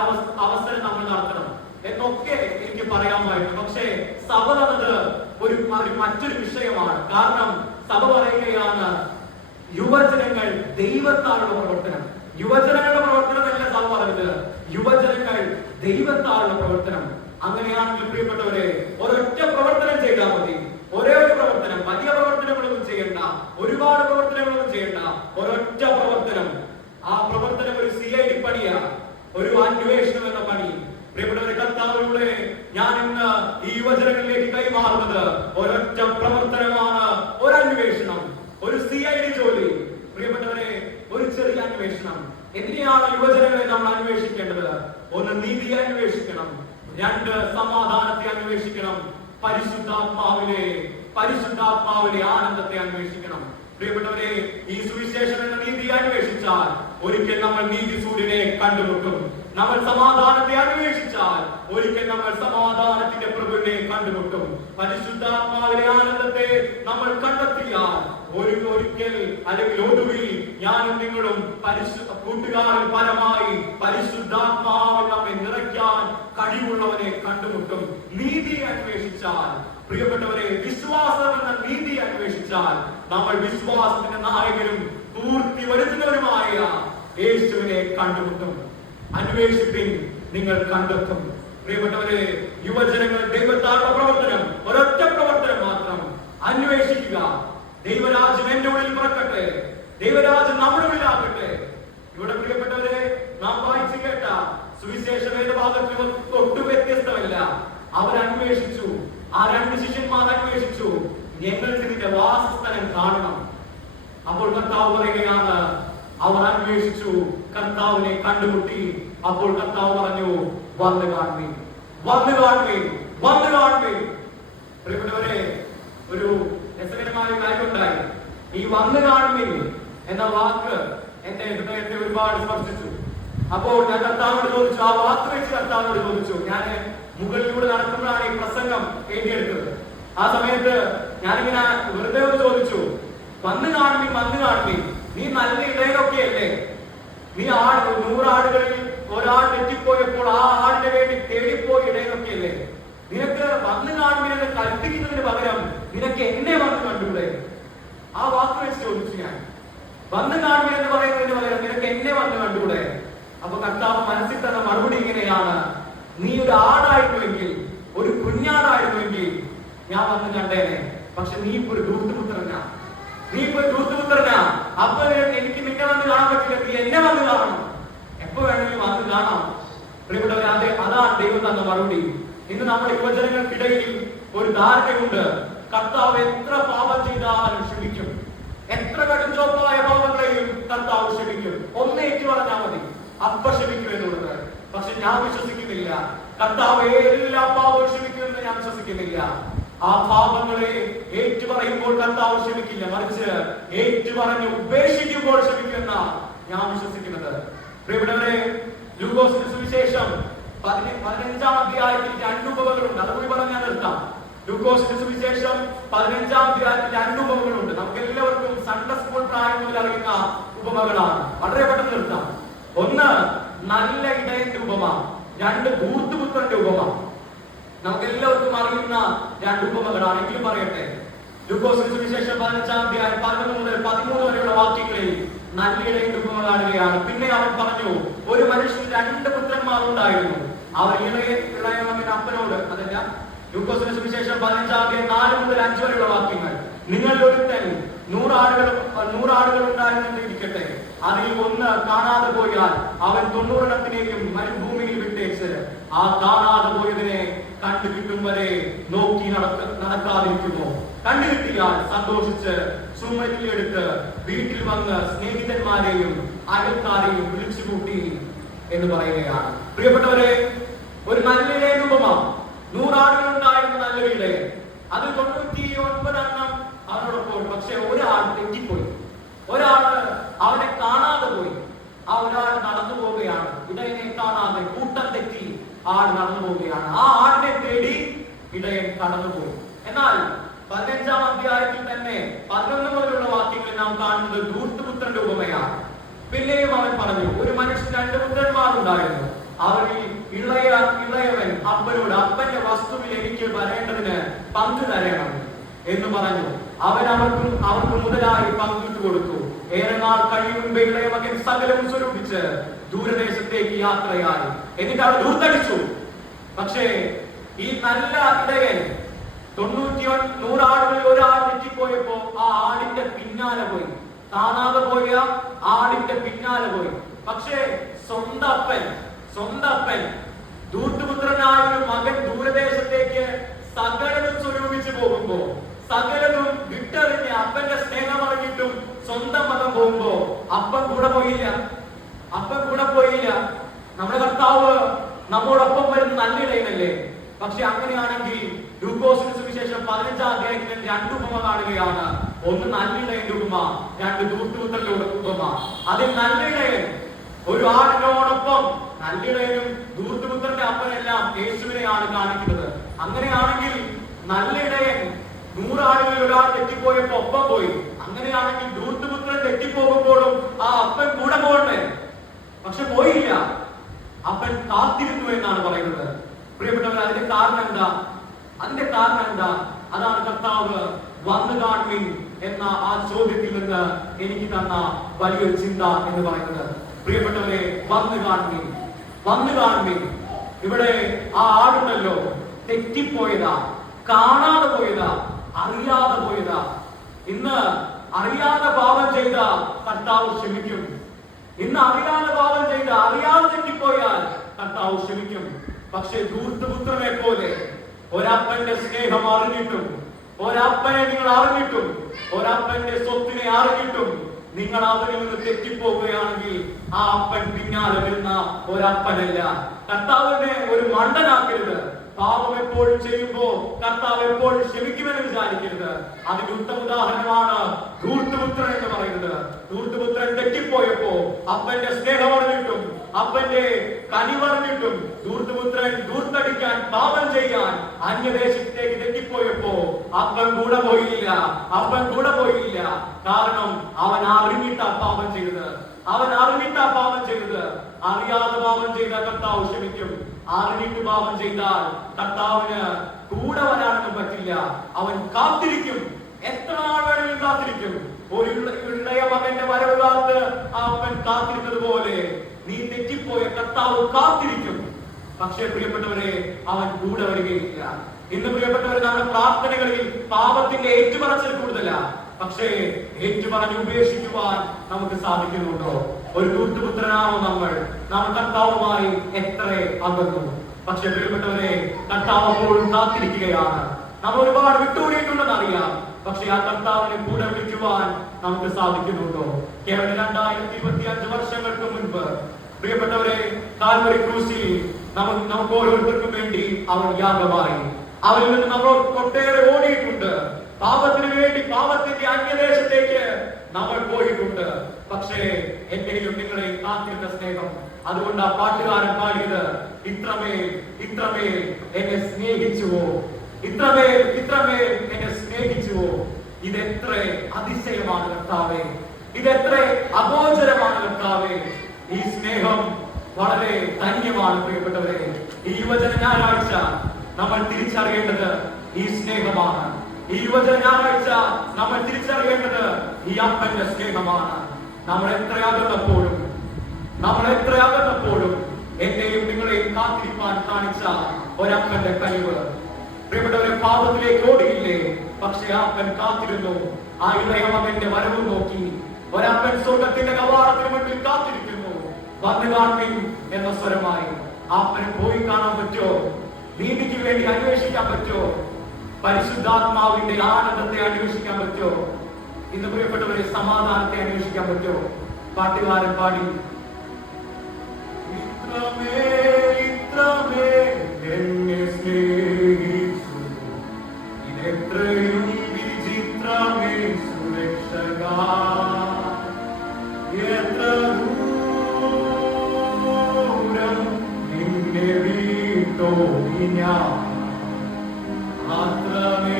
അവസരം നമ്മൾ നടത്തണം എന്നൊക്കെ എനിക്ക് പറയാമായിരുന്നു. പക്ഷേ സഭ തന്നത് ഒരു മറ്റൊരു വിഷയമാണ്. കാരണം സഭ പറയുകയാണ്, യുവജനങ്ങൾ ദൈവത്താലുള്ള പ്രവർത്തനം. യുവജനങ്ങളുടെ പ്രവർത്തനമല്ല സഭ പറഞ്ഞത്, യുവജനങ്ങൾ ദൈവത്താലുള്ള പ്രവർത്തനം. അങ്ങനെയാണെങ്കിൽ പ്രിയപ്പെട്ടവരെ, ഒരൊറ്റ പ്രവർത്തനം ചെയ്താൽ മതി. ഒരേ ഒരു പ്രവർത്തനം, വലിയ പ്രവർത്തനങ്ങളൊന്നും ചെയ്യണ്ട, ഒരുപാട് പ്രവർത്തനങ്ങളൊന്നും ചെയ്യണ്ട, ഒരൊറ്റ പ്രവർത്തനം. ആ പ്രവർത്തനം ഒരു CID പണിയാണ്, ഒരു അന്വേഷണം എന്ന പണി. പ്രിയപ്പെട്ടവരെ, കർത്താവിലൂടെ ഞാൻ ഇന്ന് ഈ യുവജനങ്ങളിലേക്ക് കൈമാറുന്നത് ഒരൊറ്റ പ്രവർത്തനമാണ്, ഒരു അന്വേഷണം, ഒരു CID ജോലി. പ്രിയപ്പെട്ടവരെ, ഒരു ചെറിയ അന്വേഷണം. എന്തിനാണ് യുവജനങ്ങളെ നമ്മൾ അന്വേഷിക്കേണ്ടത്? ഒന്ന്, നീതിയെ അന്വേഷിക്കണം. 2, സമാധാനത്തെ അന്വേഷിക്കണം. പരിശുദ്ധാത്മാവിലെ ആനന്ദത്തെ അന്വേഷിക്കണം. പ്രിയപ്പെട്ടവരെ, ഈ സുവിശേഷം എന്ന നീതിയെ അന്വേഷിച്ചാൽ ഒരിക്കൽ നമ്മൾ നീതി സൂര്യനെ കണ്ടുമുട്ടും. നമ്മൾ സമാധാനത്തെ അന്വേഷിച്ചാൽ ഒരിക്കൽ നമ്മൾ സമാധാനത്തിന്റെ പ്രഭുവിനെ കണ്ടുമുട്ടും. പരിശുദ്ധാത്മാവിലെ ആനന്ദത്തെ നമ്മൾ കണ്ടെത്തിയാൽ ഒരിക്കൽ അല്ലെങ്കിൽ ഒടുവിൽ ഞാനും നിങ്ങളും കൂട്ടുകാരിൽ പരമായി പരിശുദ്ധാത്മാവിൽ നമ്മെ നിറയ്ക്കാൻ കഴിവുള്ളവനെ കണ്ടുമുട്ടും. നീതിയെ അന്വേഷിച്ചാൽ, പ്രിയപ്പെട്ടവരെ, വിശ്വാസം എന്ന നീതി അന്വേഷിച്ചാൽ നമ്മൾ വിശ്വാസത്തിന്റെ നായകനും പൂർത്തി വരുത്തുന്നവരുമായ യേശുവിനെ കണ്ടുമുട്ടും. അന്വേഷിപ്പിൻ, നിങ്ങൾ കണ്ടെത്തും. പ്രിയപ്പെട്ടവരെ, യുവജനങ്ങൾ ദൈവത്താലുള്ള പ്രവർത്തനം, ഒരൊറ്റ പ്രവർത്തനം മാത്രം. അന്വേഷിക്കുക. ദൈവരാജ്യം എന്റെ ഉള്ളിൽ പിറക്കട്ടെ, ദൈവരാജ്യം നമ്മുടെ ഉള്ളിലാകട്ടെ. ഇവിടെ പ്രിയപ്പെട്ടവരെ, നാം വായിച്ചു കേട്ട സുവിശേഷ വേദഭാഗത്തിൽ ഒട്ടും വ്യത്യസ്തമല്ല. അവരന്വേഷിച്ചു, ആ 2 ശിഷ്യന്മാർ അന്വേഷിച്ചു, ഞങ്ങൾക്ക് നിന്റെ വാസസ്ഥലം കാണണം. അപ്പോൾ കർത്താവ് പറയുകയാണ്, അവർ അന്വേഷിച്ചു, കർത്താവിനെ കണ്ടുമുട്ടി. അപ്പോൾ കർത്താവ് പറഞ്ഞു, വന്ന് കാണുവീൻ, വന്ന് കാണുവീൻ, വന്ന് കാണുവീൻ. പ്രിയപ്പെട്ടവരെ, ഒരു രസകരമായ കാര്യം ഉണ്ടായി. ഈ വന്ന് കാണുവീൻ എന്ന വാക്ക് എന്റെ ഹൃദയത്തെ ഒരുപാട് സ്പർശിച്ചു. അപ്പോൾ ഞാൻ കർത്താവിനോട് ചോദിച്ചു, ആ വാക്ക് വെച്ച് കർത്താവിനോട് ചോദിച്ചു. ഞാൻ മുകളിലൂടെ നടക്കുമ്പോഴാണ് ഈ പ്രസംഗം എഴുതിയെടുത്തത്. ആ സമയത്ത് ഞാനിങ്ങനെ വെറുതെ ഒന്ന് ചോദിച്ചു, വന്ന് കാണുവീൻ, വന്ന് കാണുവീൻ, നീ നല്ല ഇടയിലൊക്കെ അല്ലേ, നീ 100 ആടുകളിൽ ഒരാൾ തെറ്റിപ്പോയപ്പോൾ ആ ആടിന് വേണ്ടി തേടിപ്പോയി ഇടയൊക്കെയല്ലേ? നിനക്ക് വന്നു കാണുമെന്ന് കൽപ്പിക്കുന്നതിന് പകരം നിനക്ക് എന്നെ വന്ന് കണ്ടൂടെ? ആ വാക്ക് വെച്ച് ചോദിച്ചു ഞാൻ. വന്നു കാണുമെന്ന് പറയുന്നതിന് പകരം നിനക്ക് എന്നെ വന്ന് കണ്ടൂടെ? അപ്പൊ കർത്താവ് മനസ്സിൽ തന്ന മറുപടി ഇങ്ങനെയാണ്: നീ ഒരു ആടായിരുന്നുവെങ്കിൽ, ഒരു കുഞ്ഞാടായിരുന്നുവെങ്കിൽ ഞാൻ വന്ന് കണ്ടേനെ. പക്ഷെ നീ ഇപ്പൊ ഒരു ദൂർത്തുപുത്രനാ, അപ്പൊ എനിക്ക് നിന്നെ വന്ന് കാണാൻ പറ്റില്ല, നീ എന്നെ വന്ന് കാണണം. എപ്പോ വേണമെങ്കിലും വന്ന് കാണാം. പ്രിയപ്പെട്ടവരെ, അതാണ് ദൈവം തന്ന മറുപടി. ഇന്ന് നമ്മുടെ യുവജനങ്ങൾക്കിടയിൽ ഒരു ധാരണയുണ്ട്: കർത്താവ് എത്ര പാപം ചെയ്താലും ക്ഷമിക്കും, എത്ര കടുംചോപ്പായ പാപങ്ങളെയും കർത്താവ് ക്ഷമിക്കും. ഒന്നേറ്റു പറഞ്ഞാൽ മതി, അപ്പ ക്ഷമിക്കും എന്നുള്ളത്. പക്ഷെ ഞാൻ വിശ്വസിക്കുന്നില്ല കർത്താവ് എല്ലാ പാപവും ക്ഷമിക്കുമെന്ന് ഞാൻ വിശ്വസിക്കുന്നില്ല. ആ പാപങ്ങളെ ഏറ്റുപറയുമ്പോൾ കർത്താവ് ക്ഷമിക്കില്ല, മറിച്ച് ഏറ്റുപറഞ്ഞ് ഉപേക്ഷിക്കുമ്പോൾ ക്ഷമിക്കുമെന്ന ഞാൻ വിശ്വസിക്കുന്നത്. പ്രിയപ്പെട്ടവരെ, ലൂക്കോസിന്റെ സുവിശേഷം 15-ാം അധ്യായത്തിൽ 2 ഉപമകളുണ്ട്. അതുകൂടി പറഞ്ഞാൽ നിർത്താം. ലൂക്കോസിന്റെ സുവിശേഷം 15-ാം അധ്യായത്തിൽ 2 ഉപമകളുണ്ട്. നമുക്ക് എല്ലാവർക്കും സൺഡേ സ്കൂൾ പ്രായം മുതൽ അറിയുന്ന ഉപമകളാണ്. വളരെ പെട്ടെന്ന് നിർത്താം. ഒന്ന് നല്ല ഇടയന്റെ ഉപമ, 2 ധൂർത്തുപുത്രന്റെ ഉപമ. നമുക്ക് എല്ലാവർക്കും അറിയുന്ന 2 ഉപമകളാണെങ്കിലും പറയട്ടെ. ലൂക്കോസിന്റെ സുവിശേഷം 15-ാം അധ്യായം 11 മുതൽ 13 വരെയുള്ള വാക്യങ്ങളിൽ നല്ല ഇടയന്റെ ഉപമ കാണുകയാണ്. പിന്നെ അവൻ പറഞ്ഞു: ഒരു മനുഷ്യന് 2 പുത്രന്മാർ ഉണ്ടായിരുന്നു. അവർ ഇളയവന്റെ അപ്പനോട്, അതല്ല, ലൂക്കോസിന്റെ സുവിശേഷം 15-ാം അധ്യായം 4 മുതൽ 5 വരെയുള്ള വാക്യങ്ങൾ: നിങ്ങളിൽ ഒരുത്തൻ 100 ആടുകൾ ഉണ്ടായിരുന്നെന്ന് ഇരിക്കട്ടെ. അതിൽ ഒന്ന് കാണാതെ പോയാൽ അവൻ 90 എണ്ണത്തിനെയും മരുഭൂമിയിൽ വിട്ടേച്ച് ആ കാണാതെ പോയതിനെ കണ്ടുകിട്ടും വരെ നോക്കി നടക്കാതിരിക്കുമോ? കണ്ടുകിട്ടിയാൽ സന്തോഷിച്ച് ചുമലിലെടുത്ത് വീട്ടിൽ വന്ന് സ്നേഹിതന്മാരെയും അയൽക്കാരെയും വിളിച്ചുകൂട്ടി എന്ന് പറയുകയാണ്. പ്രിയപ്പെട്ടവരെ, ഒരു നല്ല ഇടയൻ ഉപമ. 100 ആടുകൾ ഉണ്ടായിരുന്ന നല്ലൊരു ഇടയൻ. അത് 99 എണ്ണം അവനോടൊപ്പം. പക്ഷെ ഒരാൾ തെറ്റിപ്പോയി, ഒരാള് അവനെ കാണാതെ പോയി. ആ ഒരാൾ നടന്നു പോവുകയാണ്, ഇടയനെ കാണാതെ. കൂട്ടം തെറ്റി ആട് നടന്നു പോവുകയാണ്. ആ ആടിനെ തേടി ഇടയൻ കടന്നുപോയി. എന്നാൽ 15-ാം അധ്യായത്തിൽ തന്നെ 11 മുതലുള്ള വാക്യങ്ങളിൽ നാം കാണുന്നത് ധൂർത്തുപുത്രന്റെ ഉപമയാണ്. പിന്നെയും അവൻ പറഞ്ഞു: ഒരു മനുഷ്യൻ 2 പുത്രന്മാർ ഉണ്ടായിരുന്നു. അവരിൽ ഇളയവൻ അപ്പനോട്, അപ്പന്റെ വസ്തുവിൽ എനിക്ക് വരേണ്ടതിന് പങ്കു തരണം എന്ന് പറഞ്ഞു. അവൻ അവർക്ക് മുതലായി പങ്കിട്ട് കൊടുത്തു. ഏറെ നാൾ കഴിയും മുൻപേ ഇളയ മകൻ സകലവും സ്വരൂപിച്ച് ദൂരദേശത്തേക്ക് യാത്രയായി. എന്നിട്ട് അവൻ ദൂർത്തടിച്ചു. പക്ഷേ ഈ നല്ല ഇടയൻ 100 ആടുകളിൽ ഒരാൾ തെറ്റിപ്പോയപ്പോ ആ ആടിന്റെ പിന്നാലെ പോയി. കാണാതെ പോയ ആടിന്റെ പിന്നാലെ പോയി. പക്ഷേ സ്വന്തം അപ്പൻ ദൂർത്തുപുത്രനായ ഒരു മകൻ ദൂരദേശത്തേക്ക് സകലതും സ്വരൂപിച്ചു പോകുമ്പോ, സകലതും വിട്ടെറിഞ്ഞ് അപ്പന്റെ സ്നേഹം അറിഞ്ഞിട്ടും സ്വന്തം മതം പോകുമ്പോ അപ്പൻ കൂടെ പോയില്ല. നമ്മുടെ കർത്താവ് നമ്മോടൊപ്പം വരുന്ന നല്ല ഇടയനല്ലേ? പക്ഷെ അങ്ങനെയാണെങ്കിൽ ലൂക്കോസിന്റെ സുവിശേഷം 15-ാം അധ്യായത്തിൽ 2 ഉപമ കാണുകയാണ്. ഒന്ന് നല്ല ഇടയന്റെ ഉപമ, 2 ധൂർത്തുപുത്രന്റെ ഉപമ. അതിൽ നല്ല ഇടയൻ ഒരു ആടിനോടൊപ്പം, നല്ല ഇടയനും ധൂർത്തുപുത്രന്റെ അപ്പനെല്ലാം യേശുവിനെയാണ് കാണിക്കുന്നത്. അങ്ങനെയാണെങ്കിൽ നല്ല ഇടയൻ 100 ആടുകളിൽ ഒരാൾ തെറ്റിപ്പോയപ്പോ ഒപ്പം പോയി. അങ്ങനെയാണെങ്കിൽ ധൂർത്തുപുത്രൻ തെറ്റിപ്പോകുമ്പോഴും ആ അപ്പൻ കൂടെ പോകണ്ടേ? പക്ഷെ പോയില്ല. അപ്പൻ കാത്തിരുന്നു എന്നാണ് പറയുന്നത്. പ്രിയപ്പെട്ടവർ, അതിന്റെ കാരണം എന്താ? അതാണ് കർത്താവ് വന്നു കാണുവിൻ എന്ന ആ ചോദ്യത്തിൽ നിന്ന് എനിക്ക് തന്ന വലിയൊരു ചിന്ത എന്ന് പറയുന്നത്. പ്രിയപ്പെട്ടവരെ, വന്നു കാണുവിൻ. ഇവിടെ ആ ആടുണ്ടല്ലോ, തെറ്റിപ്പോയതാ, കാണാതെ പോയതാ, അറിയാതെ പോയതാ. ഇന്ന് അറിയാതെ പാപം ചെയ്ത കർത്താവ് ക്ഷമിക്കും. ഇന്ന് അറിയാതെ പാപം ചെയ്ത, അറിയാതെ തെറ്റിപ്പോയാൽ കർത്താവ് ക്ഷമിക്കും. പക്ഷെ ധൂർത്തുപുത്രനെ പോലെ ഒരപ്പന്റെ സ്നേഹം അറിഞ്ഞിട്ടും, ഒരപ്പനെ നിങ്ങൾ അറിഞ്ഞിട്ടും, ഒരപ്പന്റെ സ്വത്തിനെ അറിഞ്ഞിട്ടും നിങ്ങൾ അവരിൽ നിന്ന് തെറ്റിപ്പോവുകയാണെങ്കിൽ ആ അപ്പൻ പിന്നാലെ വരുന്ന ഒരപ്പനല്ല. കർത്താവിനെ ഒരു മണ്ടനാക്കരുത്. പാപം എപ്പോഴും ചെയ്യുമ്പോ കർത്താവ് എപ്പോഴും ക്ഷമിക്കുമെന്ന് വിചാരിക്കരുത്. അതിന്റെ ഉത്തമ ഉദാഹരണമാണ് ധൂർത്തുപുത്രൻ എന്ന് പറയുന്നത്. ധൂർത്തുപുത്രൻ തെറ്റിപ്പോയപ്പോ അപ്പന്റെ സ്നേഹം അറിഞ്ഞിട്ടും, അപ്പന്റെ കനിവറിഞ്ഞിട്ടും ധൂർത്തുപുത്രൻ ധൂർത്തടിക്കാൻ, പാപം ചെയ്യാൻ അന്യദേശത്തേക്ക് തെറ്റിപ്പോയപ്പോ അപ്പൻ കൂടെ പോയില്ല. കാരണം അവൻ അറിഞ്ഞിട്ടാ പാപം ചെയ്തത്. അവൻ അറിഞ്ഞിട്ടാ പാപം ചെയ്തത്. അറിയാതെ പാപം ചെയ്താൽ കർത്താവ് ക്ഷമിക്കും. അറിഞ്ഞിട്ട് പാപം ചെയ്താൽ കർത്താവിന് കൂടെ വരാനൊന്നും പറ്റില്ല. അവൻ കാത്തിരിക്കും. എത്ര നാൾ വേണമെങ്കിലും കാത്തിരിക്കും. ഒരു ഇളയ മകന്റെ വരവ് കാത്ത് അവൻ കാത്തിരുന്നത് പോലെ നീ തെറ്റിപ്പോയ കർത്താവ് കാത്തിരിക്കും. പക്ഷേ പ്രിയപ്പെട്ടവരെ, അവൻ കൂടെ വരികയില്ല. ഇന്ന് പ്രിയപ്പെട്ടവരെ, നമ്മുടെ പ്രാർത്ഥനകളിൽ പാപത്തിന്റെ ഏറ്റുപറച്ചിൽ കൂടുതല. പക്ഷേ ഏറ്റുപറഞ്ഞ് ഉപേക്ഷിക്കുവാൻ നമുക്ക് സാധിക്കുന്നുണ്ടോ? ഒരു ദൂർത്തുപുത്രനാണോ നമ്മൾ കർത്താവുമായി എത്ര അകന്നു? പക്ഷെ പ്രിയപ്പെട്ടവരെ, കർത്താവ് അപ്പോഴും കാത്തിരിക്കുകയാണ്. നമ്മൾ ഒരുപാട് വിട്ടുകൂടിയിട്ടുണ്ടെന്ന് അറിയാം. പക്ഷെ ആ കർത്താവിനെ കൂടെ വിളിക്കുവാൻ നമുക്ക് സാധിക്കുന്നുണ്ടോ? കേവലം 2025 വർഷങ്ങൾക്ക് മുൻപ് പ്രിയപ്പെട്ടവരെ, കാൽവരി ക്രൂസിൽ നമുക്ക് ഓരോരുത്തർക്കും വേണ്ടി അവൻ യാഗമായി. അവരിൽ നിന്ന് നമ്മൾ ഒട്ടേറെ ഓടിയിട്ടുണ്ട്. പാപത്തിന് വേണ്ടി പാപത്തിന്റെ അന്യദേശത്തേക്ക് നമ്മൾ പോയിട്ടുണ്ട്. പക്ഷേ എന്റെയും നിങ്ങളെയും കാത്തിരുന്ന സ്നേഹം. അതുകൊണ്ട് ആ പാട്ടുകാരൻ പാടിയത്, ഇത്രമേൽ ഇത്രമേൽ എന്നെ സ്നേഹിച്ചുവോ, ഇത്രമേൽ ഇത്രമേൽ എന്നെ സ്നേഹിച്ചുവോ. ഇതെത്ര അതിശയമാണ് കർത്താവേ, ഇതെത്ര അഗോചരമാണ് കർത്താവേ. ഈ സ്നേഹം വളരെ ധന്യമാണ് പ്രിയപ്പെട്ടവരെ. ഈ യുവജന ഞായറാഴ്ച നമ്മൾ തിരിച്ചറിയേണ്ടത് ഈ സ്നേഹമാണ്. ഈ യുവജന ഞായറാഴ്ച നമ്മൾ തിരിച്ചറിയേണ്ടത് ഈ അപ്പന്റെ സ്നേഹമാണ്. നമ്മൾ എത്ര അകന്നപ്പോഴും എന്റെയും നിങ്ങളെയും കാത്തിരിപ്പാൻ കാണിച്ച ഒരപ്പന്റെ കഴിവ്. പ്രിയപ്പെട്ടവരെ, പാപത്തിലേക്ക് ഓടിയില്ലേ, പക്ഷെ അപ്പൻ കാത്തിരുന്നു. ആ ഇളയ മകന്റെ വരവ് നോക്കി ഒരപ്പൻ സ്വർഗത്തിന്റെ കവാടത്തിന് മുൻപിൽ കാത്തിരിക്കുന്നു. വന്നു കാണുവിൻ എന്ന സ്വരമായി. അപ്പന് പോയി കാണാൻ പറ്റോ? നീതിക്ക് വേണ്ടി അന്വേഷിക്കാൻ പറ്റോ? പരിശുദ്ധാത്മാവിന്റെ ആനന്ദത്തെ അന്വേഷിക്കാൻ പറ്റോ? ഇന്ന് പ്രിയപ്പെട്ടവരെ, സമാധാനത്തെ അന്വേഷിക്കാൻ പറ്റോ? പാട്ടുകാരൻ പാടി, എന്നെ സ്നേഹിച്ചു, ഇതെത്രയും വിചിത്രമേ സുരക്ഷക, എത്ര ദൂരം നിന്നെ വിട്ടോ ഞാൻ, അത്രമേരം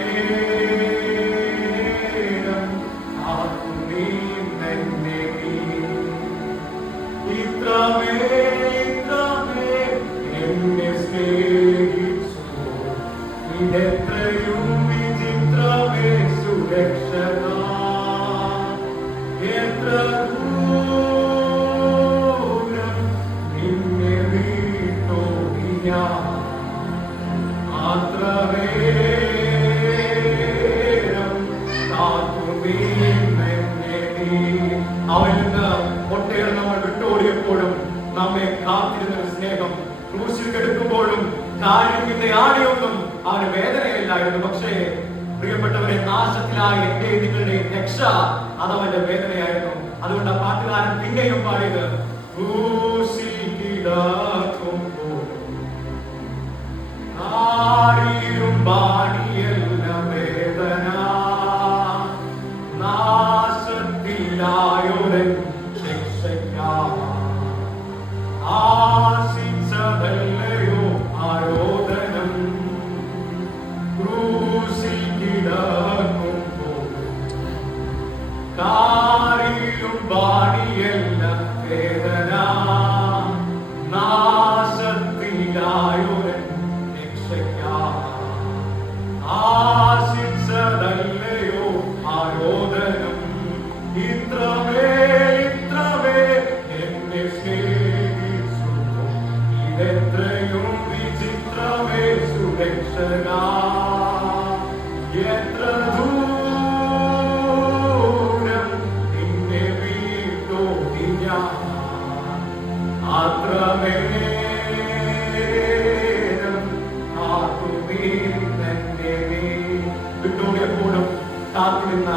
ആർക്കും നീ എന്നെ എന്നെ സ്നേഹിച്ചു, ഇതെത്രയും വിചിത്രമേ സുരക്ഷക, എത്ര ദൂരം നിന്നെ വിട്ടോ ഞാൻ, അത്രമേരം കാത്തുനീ എന്നെ. അവൻ നിന്ന് ഒട്ടേറെ നമ്മൾ വിട്ടോടിയപ്പോഴും നമ്മെ കാത്തിരുന്ന സ്നേഹം. ക്രൂശിൽ കിടക്കുമ്പോഴും കാരുണ്യത്തിന്റെ ആടിയൊന്നും അവന് വേദനയില്ലായിരുന്നു. പക്ഷേ പ്രിയപ്പെട്ടവരെ, നാശത്തിലായ എന്റെ നിങ്ങളുടെ രക്ഷ അതവന്റെ വേദനയായിരുന്നു. അതുകൊണ്ട് ആ പാട്ടുകാരൻ പിന്നെയും പാടിയത്, ക്രൂശിൽ കിടക്കുമ്പോഴും ആടിയും പാടിയല്ല വേദന, നാശത്തിലായൊരൻ ആശിച്ചതല്ലയോ ആരോധനം, ക്രൂശിൽ കിടക്കുമ്പോൾ കാരിയും പാടിയല്ല വേദന, നാശത്തിലായൊരൻ ആശിച്ചതല്ലയോ ആരോധനം, ഇത്രമേൽ എന്നെ സ്നേഹിച്ചു, ഇതെത്രയും വിചിത്രമേ സുരക്ഷക, എത്ര ദൂരം നിന്നെ വിട്ടോ ഞാൻ, അത്രമേരം കാത്തുനീ എന്നെ. വിട്ടോടിയപ്പോഴും കാത്തിരുന്ന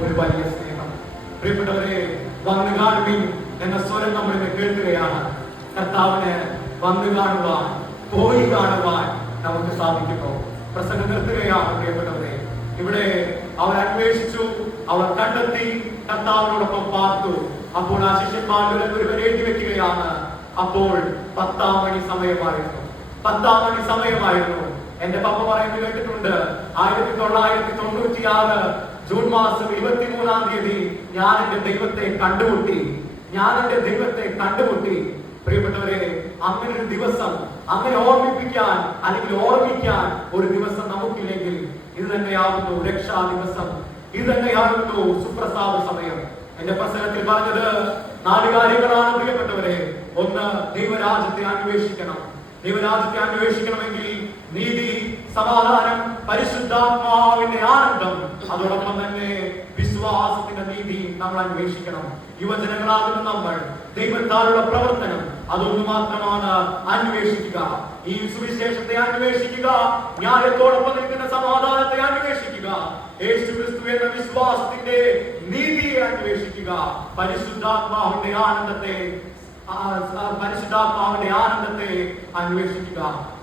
ഒരു വലിയ സ്നേഹം. പ്രിയപ്പെട്ടവരെ, വന്നു കാണുവിൻ എന്ന സ്വരം നമ്മൾ ഇന്ന് കേൾക്കുകയാണ്. കർത്താവിന് വന്നു കാണുവാൻ, പോയി കാണുവാൻ നമുക്ക് സാധിക്കുമോ? പ്രസംഗം നിർത്തുകയാണ് പ്രിയപ്പെട്ടവരെ. ഇവിടെ അവർ അന്വേഷിച്ചു, അവർ കണ്ടെത്തി, കർത്താവിനോടൊപ്പം പാർത്തു. അപ്പോൾ ആ ശിഷ്യന്മാരുടെ ഒരുവൻ എഴുതി വെക്കുകയാണ്, അപ്പോൾ 10-ാം മണി സമയമായിരുന്നു. 10-ാം മണി സമയമായിരുന്നു. എന്റെ പപ്പ പറയുന്നത് കേട്ടിട്ടുണ്ട്, 1996 ജൂൺ മാസം 23-ാം തീയതി ഞാൻ എന്റെ ദൈവത്തെ കണ്ടുമുട്ടി. ഞാൻ എന്റെ ദൈവത്തെ കണ്ടുമുട്ടി. പ്രിയപ്പെട്ടവരെ, അങ്ങനെ ഒരു ദിവസം, അങ്ങനെ ഓർമ്മിപ്പിക്കാൻ അല്ലെങ്കിൽ ഓർമ്മിക്കാൻ ഒരു ദിവസം നമുക്കില്ലെങ്കിൽ ഇത് തന്നെയാകുന്നു രക്ഷാ ദിവസം, ഇത് തന്നെയാകുന്നു സുപ്രസാദ സമയം. എന്റെ പ്രസംഗത്തിൽ പറഞ്ഞത് 4 കാര്യങ്ങളാണ് പ്രിയപ്പെട്ടവരെ. ഒന്ന്, ദൈവരാജ്യത്തെ അന്വേഷിക്കണം. ദൈവരാജ്യത്തെ അന്വേഷിക്കണമെങ്കിൽ നീതി, സമാധാനം, പരിശുദ്ധാത്മാവിന്റെ ആനന്ദം, അതോടൊപ്പം തന്നെ വിശ്വാസത്തിന്റെ നീതി നമ്മൾ അന്വേഷിക്കണം. യുവജനങ്ങളാകുന്ന നമ്മൾ ദൈവത്താലുള്ള പ്രവർത്തനം അതൊന്നു മാത്രമാണ് അന്വേഷിക്കുക. ഈ സുവിശേഷത്തെ അന്വേഷിക്കുക, ന്യായത്തോടൊപ്പം നിൽക്കുന്ന സമാധാനത്തെ അന്വേഷിക്കുക, യേശുക്രിസ്തു എന്ന വിശ്വാസത്തിന്റെ നീതിയെ അന്വേഷിക്കുക, പരിശുദ്ധാത്മാവിന്റെ ആനന്ദത്തെ അന്വേഷിക്കുക.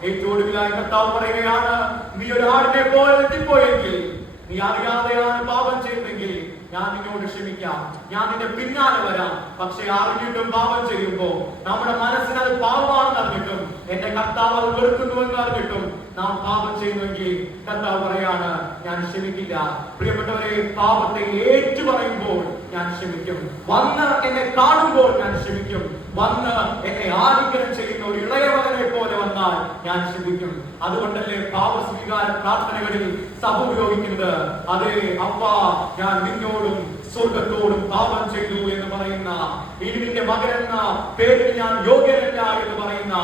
ഏറ്റവും ഒടുവിലായി കർത്താവ് പറയുകയാണ്, നീ ഒരു ആടിനെ പോലെ എത്തിപ്പോയെങ്കിൽ, നീ അറിയാതെയാണ് പാപം ചെയ്യുന്നെങ്കിൽ ഞാൻ നിന്നോട് ക്ഷമിക്കാം, ഞാൻ നിന്റെ പിന്നാലെ വരാം. പക്ഷെ അറിഞ്ഞിട്ടും പാപം ചെയ്യുമ്പോ നമ്മുടെ മനസ്സിന് അത് പാപമാണെന്ന് അറിഞ്ഞിട്ടും എന്റെ കർത്താവ് അത് വെറുക്കുന്നുവെന്ന് അറിഞ്ഞിട്ടും നാം പാപം ചെയ്യുന്നുവെങ്കിൽ കർത്താവ് പറയാണ്, ഞാൻ ക്ഷമിക്കില്ല. പ്രിയപ്പെട്ടവരെ, പാപത്തെ ഏറ്റു പറയുമ്പോൾ ഞാൻ ക്ഷമിക്കും, വന്ന് എന്നെ കാണുമ്പോൾ ഞാൻ ക്ഷമിക്കും, വന്ന് എന്നെ ആലിംഗനം ചെയ്യുന്ന ഒരു ഇളയമകനെ പോലെ വന്നാൽ ഞാൻ ക്ഷമിക്കും. അതുകൊണ്ടല്ലേ പാപസ്വീകാര പ്രാർത്ഥനകളിൽ സഭ ഉപയോഗിക്കുന്നത്, അതേ അപ്പാ, ഞാൻ നിന്നോടും സ്വർഗത്തോടും പാപം ചെയ്തു എന്ന് പറയുന്ന, ഇനി നിന്റെ മകനെന്ന പേരിൽ ഞാൻ യോഗ്യനല്ല എന്ന് പറയുന്ന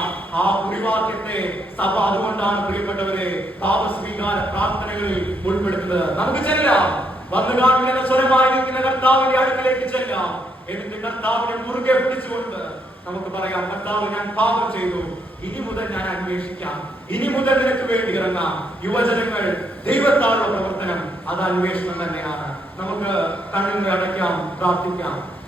ആ കുറിവാക്യത്തെ സഭ അതുകൊണ്ടാണ് പ്രിയപ്പെട്ടവരെ പാപസ്വീകാര പ്രാർത്ഥനകളിൽ ഉൾപ്പെടുത്തുന്നത്. നമുക്ക് ചെല്ലാം, വന്നു കാണുന്ന സ്വരമായി നിൽക്കുന്ന കർത്താവിന്റെ അടുക്കലേക്ക് ചെല്ലാം. എന്നിട്ട് കർത്താവിനെ മുറുകെ പിടിച്ചുകൊണ്ട് നമുക്ക് പറയാം, കർത്താവ്, ഞാൻ പാപം ചെയ്തു, ഇനി മുതൽ ഞാൻ അന്വേഷിക്കാം, ഇനി മുതൽ നിനക്ക് വേണ്ടി ഇറങ്ങാം. യുവജനങ്ങൾ, ദൈവത്താലുള്ള പ്രവർത്തനം അത് അന്വേഷണം തന്നെയാണ്. നമുക്ക് കണ്ണുകളെ അടയ്ക്കാം, പ്രാർത്ഥിക്കാം.